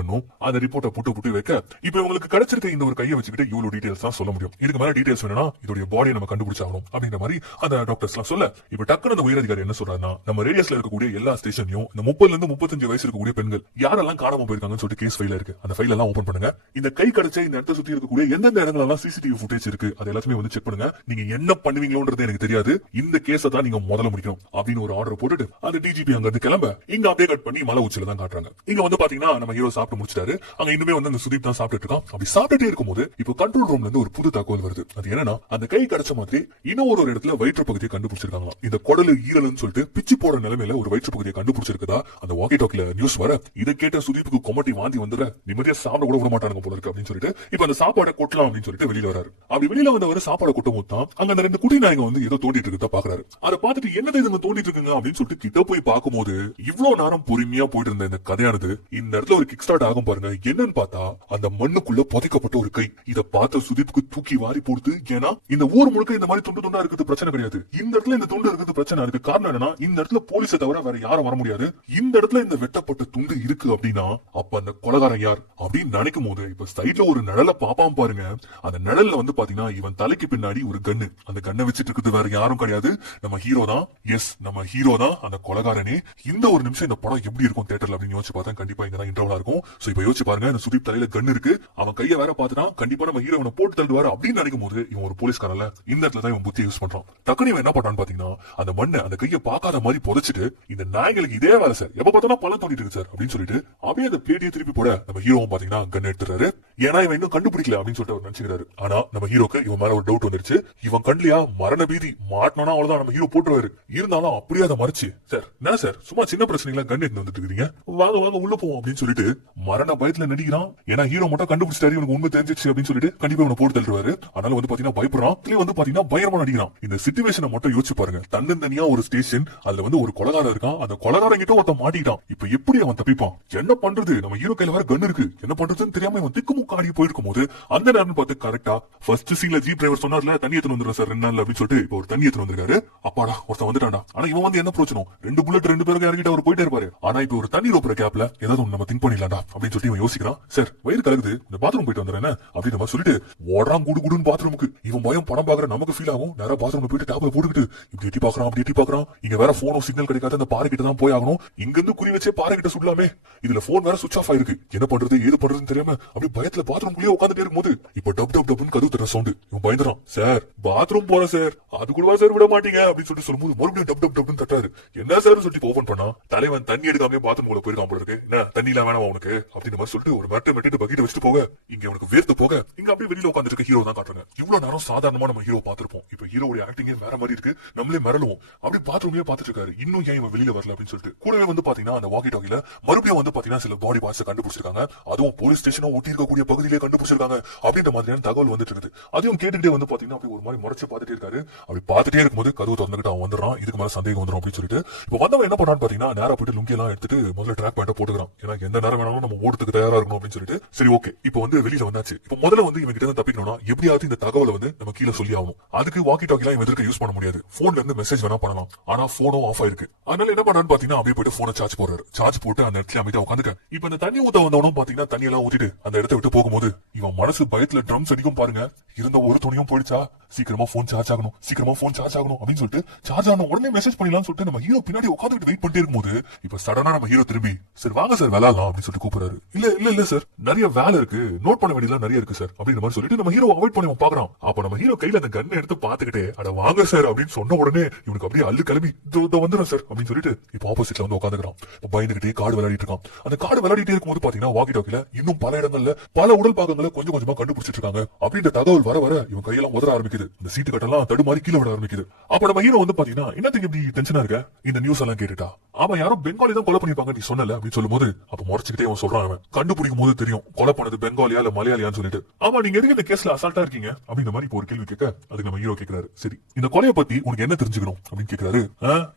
அந்த ரிப்போர்ட்டை புட்டு வைக்க இப்ப உங்களுக்கு கிடைச்சிருக்க இந்த ஒரு கையை வச்சுக்கிட்டு இவ்வளவு டீடைல்ஸ் தான் சொல்ல முடியும். இதுக்கு மேல டீடைல்ஸ் வேணும்னா இதோட பாடியை நம்ம கண்டுபிடிச்சாகணும் அப்படின்ற மாதிரி அந்த டாக்டர்ஸ் எல்லாம் சொல்ல இப்ப டக்குனு அந்த உயரதிகாரி என்ன சொல்றாருன்னா நம்ம ரேடியஸ்ல இருக்கக்கூடிய எல்லா ஸ்டேஷனையும் இந்த 30 இருந்து 35 வயசு இருக்கக்கூடிய பெண்கள் யாரெல்லாம் காணாம போயிருக்காங்கன்னு சொல்லிட்டு கேஸ் ஃபைல இருக்கு. அந்த ஃபைல் எல்லாம் ஓபன் பண்ணுங்க. இந்த கை கிடைச்ச இந்த இடத்தை சுத்தி இருக்கக்கூடிய எந்தெந்த இடங்கள் எல்லாம் சிசிடிவி ஃபுட்டேஜ் இருக்கு அது எல்லாத்தையுமே வந்து செக் பண்ணுங்க. நீங்க என்ன பண்ணுவீங்களோன்றது எனக்கு தெரியாது, இந்த கேஸை தான் நீங்க முதல்ல முடிக்கணும் அப்படின்னு ஒரு ஆர்டர் போட்டுட்டு அந்த டிஜிபி அங்க இருந்து கிளம்ப இங்க அப்படியே கட் பண்ணி மலை உச்சில தான் காட்டுறாங்க. இங்க வந்து பாத்தீங்கன்னா நம்ம ஹீரோ சாப்பிட்டு முடிச்சிட்டாரு. அங்க இன்னுமே வந்து அந்த சுதீப் தான் சாப்பிட்டு இருக்கான். அப்படி சாப்பிட்டுட்டே இருக்கும்போது இப்போ கண்ட்ரோல் ரூம்ல இருந்து ஒரு புது தகவல் வருது. அது என்னன்னா அந்த கை கிடைச்ச மாதிரி இன்னும் ஒரு இடத்துல வயிற்று பகுதியை கண்டுபிடிச்சிருக்காங்க. இந்த குடலு ஈரல்னு சொல்லிட்டு பிச்சு போற நிலைமையில ஒரு வயிற்று பகுதியை கண்டுபிடிச்சிருக்கதா அந்த வாக்கி டாக்ல நியூஸ் வர இதை கேட்ட சுதீப்புக்கு கொமட்டி வாந்தி வந்துடுற நிம்மதியா சாப்பிட கூட விட மாட்டாங்க போல இருக்கு அப்படின்னு சொல்லிட்டு இப்ப அந்த சாப்பாடை கொட்டலாம் அப்படின்னு சொல்லிட்டு வெளியில வராரு. அப்படி வெளியில வந்தவர் சாப்பாடை கொட்டும் போது தான் அங்க அந்த 2 குட்டி நாயங்க வந்து ஏதோ தோண்டிட்டு இருக்கா பாக்குறாரு. அதை பார்த்துட்டு என்னது இதுங்க தோண்டிட்டு இருக்குங்க அப்படின்னு சொல்லிட்டு கிட்ட போய் பார்க்கும்போது இவ்வளவு நேரம் பொறுமையா போயிட்டு இருந்த இந்த கதையானது இந்த இடத்துல ஒரு கிக் ஸ்டார்ட் ஆகும் பாருங்க. என்னன்னு பார்த்தா அந்த மண்ணுக்குள்ள புதைக்கப்பட்ட ஒரு கை. இத பார்த்த சுதீப்புக்கு தூக்கி வாரி போடுது. ஏன்னா இந்த ஊர் முழுக்க இந்த மாதிரி துண்டு துண்டா இருக்கிறது பிரச்சனை கிடையாது, இந்த இடத்துல இந்த துண்டு இருக்கிறது பிரச்சனை இருக்கு. காரணம் என்னன்னா இந்த இடத்துல போலீஸை தவிர வேற யாரும் வர முடியாது. இந்த இடத்துல இந்த வெட்டப்பட்ட துண்டு இருக்கு அப்படின்னா அப்ப அந்த கொலைகாரன் யார் அப்படின்னு நினைக்கும் போது இப்ப சைட்ல ஒரு நிழல பாப்பாம பாருங்க. அந்த நிழல்ல வந்து பாத்தீங்கன்னா இவன் தலைக்கு பின்னாடி ஒரு கண்ணு. அந்த கண்ணை வச்சிட்டு இருக்குது வேற யாரும் கிடையாது, நம்ம ஹீரோ தான். எஸ், நம்ம ஹீரோ தான் அந்த கொலைகாரனே. இந்த ஒரு நிமிஷம் இந்த படம் எப்படி இருக்கும் தியேட்டர்ல அப்படின்னு யோசிச்சு பார்த்தா கண்டிப்பா இங்கதான் இன்டர்வலா இருக்கும். சோ இப்ப யோசிச்சு பாருங்க, இந்த சுதீப் தலையில கண்ணு இருக்கு, அவன் கையை வேற பாத்துனா கண்டிப்பா நம்ம ஹீரோனை போட்டு தள்ளுவாரு அப்படின்னு நினைக்கும் போது இவன் ஒரு போலீஸ்காரல இந்த இடத்துல தான் இவன் புத்தியை யூஸ் பண்றான். டக்குனு இவன் என்ன பண்றான்னு பாத்தீங்கன்னா அந்த மண்ணை அந்த கையை பார்க்காத மாதிரி புதைச்சிட்டு இந்த நாய்களுக்கு இதே வேலை சார், எப்ப பார்த்தாலும் பழம் தோண்டிட்டு இருக்கு சார் அப்படின்னு சொல்லிட்டு அப்படியே அந்த பிளேட்டியை திருப்பி போட நம்ம ஹீரோவும் பாத்தீங்கன்னா கண்ணு எடுத்துறாரு. ஏன்னா இவன் இன்னும் கண்டுபிடிக்கல அப்படின்னு சொல்லிட்டு அவர் நினைச்சுக்கிறாரு. ஆனா நம்ம ஹீரோக்கு இவன் மேல ஒரு டவுட் வந்துருச்சு. இவன் கண்லியா மரண பீதி மாட்டினா அவ்வளவுதான் நம்ம ஹீரோ போட்டுருவாரு. இருந்தாலும் அப்படியே அதை மறைச்சு சார் என்ன சார் சும்மா சின்ன பிரச்சனைகளா கண்ணு எடுத்து வந்துட்டு இருக்கீங்க, வாங்க வாங்க உள்ள போவோம் அப்படின்னு சொல்லிட்டு மரண பயத்துல நடிக்கிறான். ஏன்னா ஹீரோ மட்டும் கண்டுபிடிச்சிட்டாரு, இவனுக்கு உண்மை தெரிஞ்சிச்சு அப்படின்னு சொல்லிட்டு கண்டிப்பா இவனை போட்டு தள்ளுவாரு. ஆனாலும் வந்து பாத்தீங்கன்னா பயப்படுறான், வந்து பாத்தீங்கன்னா பயங்கரமா நடிக்கிறான். இந்த சிச்சுவேஷனை மட்டும் யோசிச்சு பாருங்க. தன்னந்தனியா ஒரு ஸ்டேஷன், அதுல வந்து ஒரு கொலைகாரன் இருக்கான், அந்த கொலைகாரன் கிட்ட ஒருத்தன் மாட்டிட்டான். இப்ப எப்படி அவன் தப்பிப்பான், என்ன பண்றது, நம்ம ஹீரோ கையில வேற கன் இருக்கு, என்ன பண்றதுன்னு தெரியாம இவன் திக்குமுக்காடி போயிருக்கும் போது அந்த நேரம் பார்த்து கரெக்டா ஃபர்ஸ்ட் சீன்ல ஜீப் டிரைவர் சொன்னார்ல தண்ணி எடுத்து வந்துடுறேன் சார் 2 நாள்ல அப்படின்னு சொல்லிட்டு இப்போ ஒரு தண்ணி எடுத்து வந்திருக்காரு. அப்பாடா ஒருத்தன் வந்துட்டான்டா. ஆனா இவன் வந்து என்ன பிரச்சனை, 2 புல்லட் 2 பேருக்கு இறங்கிட்டு அவர் போயிட்டே இருப்பாரு. ஆனா இப்ப ஒரு தண்ணி ரோப்புற கேப்ல ஏதாவது நம்ம திங்க் பண்ணிடலாம்டா அப்படின்னு சொல்லிட்டு இவன் யோசிக்கிறான். சார் வயிறு கலகுது, இந்த பாத்ரூம் போயிட்டு வந்துடுறேன் அப்படின்னு நம்ம சொல்லிட்டு ஓடுறான் குடு குடுன்னு பாத்ரூமுக்கு. இவன் பயம் படம் பாக்குற நமக்கு ஃபீல் ஆகும். நேரா பாத்ரூம்ல போயிட்டு டேப்ல போட்டுக்கிட்டு இப்படி எட்டி பாக்குறான் அப்படி எட்டி பாக்குறான். இங்க வேற போனோ சிக்னல் கிடைக்காத அந்த பாறை கிட்ட தான் போய் ஆகணும். இங்க இருந்து குறி வச்சே பாறை கிட்ட சுடலாமே, இதுல போன் வேற சுவிட்ச் ஆஃப் ஆயிருக்கு, என்ன பண்றது ஏது பண்றதுன்னு தெரியாம அப்படி பயத்துல பாத்ரூம்குள்ளேயே உட்காந்துட்டே இருக்கும்போது இப்ப டப் டப் டப்னு கதவு தர சவுண்ட். இவன் பயந்துறான். சார் பாத்ரூம் போறேன் சார் அது கூடவா சார் விட மாட்டீங்க அப்படின்னு சொல்லிட்டு சொல்லும்போது மறுபடியும் டப் டப் டப்னு தட்டாரு. என்ன சார் சொல்லிட்டு ஓபன் பண்ணா தலைவன் தண்ணி எடுக்காம பாத்ரூம் குள்ள போயிருக்கான் போல இருக்கு. என்ன தண்ணி இல்லாம வேணாம் உனக்கு அப்படின்னு மாதிரி சொல்லிட்டு ஒரு மெட்டை மெட்டிட்டு பக்கெட் வச்சுட்டு போக இங்க அவனுக்கு வேர்த்து போக இங்க அப்படியே வெளியில உட்காந்துருக்க ஹீரோ தான் காட்டுறாங்க. இவ்வளவு நேரம் சாதாரணமா நம்ம ஹீரோ பாத்திருப்போம். இப்ப ஹீரோட ஆக்டிங்கே வேற மாதிரி இருக்கு. நம்மளே மிரளுவோம். அப்படி பாத்ரூமே பாத்துட்டு இருக்காரு. இன்னும் ஏன் இவன் வெளியில வரல அப்படின்னு சொல்லிட்டு கூடவே வந்து பாத்தீங்கன்னா அந்த வாக்கி டாக்கில மறுபடியும் வந்து பாத்தீங்கன்னா சில பாடி பார்ட்ஸ் கண்டுபிடிச்சிருக்காங்க. அதுவும் போலீஸ் ஸ்டேஷனோ ஒட்டி இருக்கக்கூடிய பகுதியிலே கண்டுபிடிச்சிருக்காங்க அப்படின்ற மாதிரியான தகவல் வந்துட்டு இருக்குது. அதையும் கேட்டுக்கிட்டே வந்து பாத்தீங்கன்னா அப்படி ஒரு மாதிரி முறைச்சு பாத்துட்டே இருக்காரு. அப்படி பாத்துட்டே இருக்கும்போது கதவு திறந்துகிட்டு அவன் வந்துடுறான். இதுக்கு மேல சந்தேகம் வந்துடும் அப்படின்னு சொல்லிட்டு இப்ப வந்தவன் என்ன பண்ணான்னு பாத்தீங்கன்னா நேரா போயிட்டு லுங்கி எல்லாம் எடுத்துட்டு முதல்ல ட்ராக் பேண்ட போட்டுக்கிறான். ஏன்னா எந்த நேரம் வேணாலும் நம்ம ஓடுறதுக்கு தயாரா இருக்கணும் அப்படின்னு சொல்லிட்டு சரி ஓகே இப்ப வந்து வெளியில வந்தாச்சு. இப்ப முதல்ல வந்து இவங்க கிட்ட தப்பிக்கணும்னா எப்படியாவது இந்த தகவலை வந்து நம்ம கீழே சொல்லி ஆகணும். அதுக்கு வாக்கி டாக்கி எல்லாம் எதிர்க்க யூஸ் பண்ண முடியாது. போன்ல இருந்து மெசேஜ் வேணா பண்ணலாம். ஆனா போனும் ஆஃப் ஆயிருக்கு. அதனால என்ன பண்ணான்னு பாத்தீங்கன்னா அப்படியே போயிட்டு போனை சார்ஜ் போடுறாரு. சார்ஜ் போட்டு அந்த இடத்துல அமைதியா உட்காந்துக்க. இப்ப இந்த தண்ணி ஊத்த வந்தவனும் பாத்தீங்கன்னா தண்ணி எல்லாம் ஊத்திட்டு அந்த இடத்த விட்டு போகும்போது இவன் மனசு பயத்துல ட்ரம்ஸ் அடிக்கும் பாருங்க. இருந்த ஒரு துணியும் போயிடுச்சா சீக்கிரமா போன் சார்ஜ் ஆகணும் அப்படின்னு சொல்லிட்டு சார்ஜ் ஆன உடனே மெசேஜ் பண்ணிடலாம் சொல்லிட்டு நம்ம ஹீரோ பின்னாடி உட்காந்துட்டு வெயிட் பண்ணிட்டே இருக்கும்போது இப்ப சடனா நம்ம ஹீரோ திரும்பி சார் வாங்க சார் விளையாடலாம் அப்படின்னு சொல்லிட்டு கூப்பிடுறாரு. இல்ல சார் நிறைய வேலை இருக்கு நோட் பண்ண வேண்டியதெல்லாம் நிறைய இருக்கு சார் அப்படின்ற மாதிரி சொல்லிட்டு நம்ம ஹீரோ அவாய்ட் பண்ணி பாக்குறான். அப்ப நம்ம ஹீரோ கையில அந்த கண்ணை எடுத்து பாத்துக்கிட்டே அட வாங்க சார் அப்படின்னு சொன்ன உடனே இவனுக்கு அப்படியே அள்ளு கிளம்பி வந்துடும் சார் அப்படின்னு சொல்லிட்டு இப்ப ஆப்போசிட்ல வந்து உட்காந்துக்கிறான். பயந்துகிட்டே கார்டு விளையாடிட்டு இருக்கான். அந்த கார்டு விளையாடிட்டே இருக்கும்போது பாத்தீங்கன்னா வாக்கி டாக்கில இன்னும் பல இடங்கள்ல பல உடல் பாகங்களை கொஞ்சம் கொஞ்சமா கண்டுபிடிச்சிட்டு இருக்காங்க. அப்படின்ற தகவல் வர வர இவன் கையெல்லாம் உதற ஆரம்பிக்குது. இந்த சீட்டு கட்டெல்லாம் தடுமாறி கீழே விட ஆரம்பிக்குது. அப்ப நம்ம ஹீரோ வந்து பாத்தீங்கன்னா என்னத்துக்கு இப்படி டென்ஷனா இருக்க இந்த நியூஸ் எல்லாம் கேட்டுட்டா அவன் யாரும் பெங்காலி தான் கொலை பண்ணிருப்பாங்க நீ சொன்னல அப்படின்னு சொல்லும் போது அப்ப முறைச்சுக்கிட்டே அவன் சொல்றான். அவன் கண்டுபிடிக்கும் போது தெரியும் கொலை பண்ணது பெங்காலியா இல்ல மலையாளியான்னு சொல்லிட்டு. ஆமா நீங்க எதுக்கு இந்த கேஸ்ல அசால்ட்டா இருக்கீங்க அப்படின்ற மாதிரி இப்போ ஒரு கேள்வி கேட்க அதுக்கு நம்ம ஹீரோ கேட்கிறாரு. சரி இந்த கொலையை பத்தி உனக்கு என்ன தெரிஞ்சுக்கணும் அப்படின்னு கேட்கிறாரு.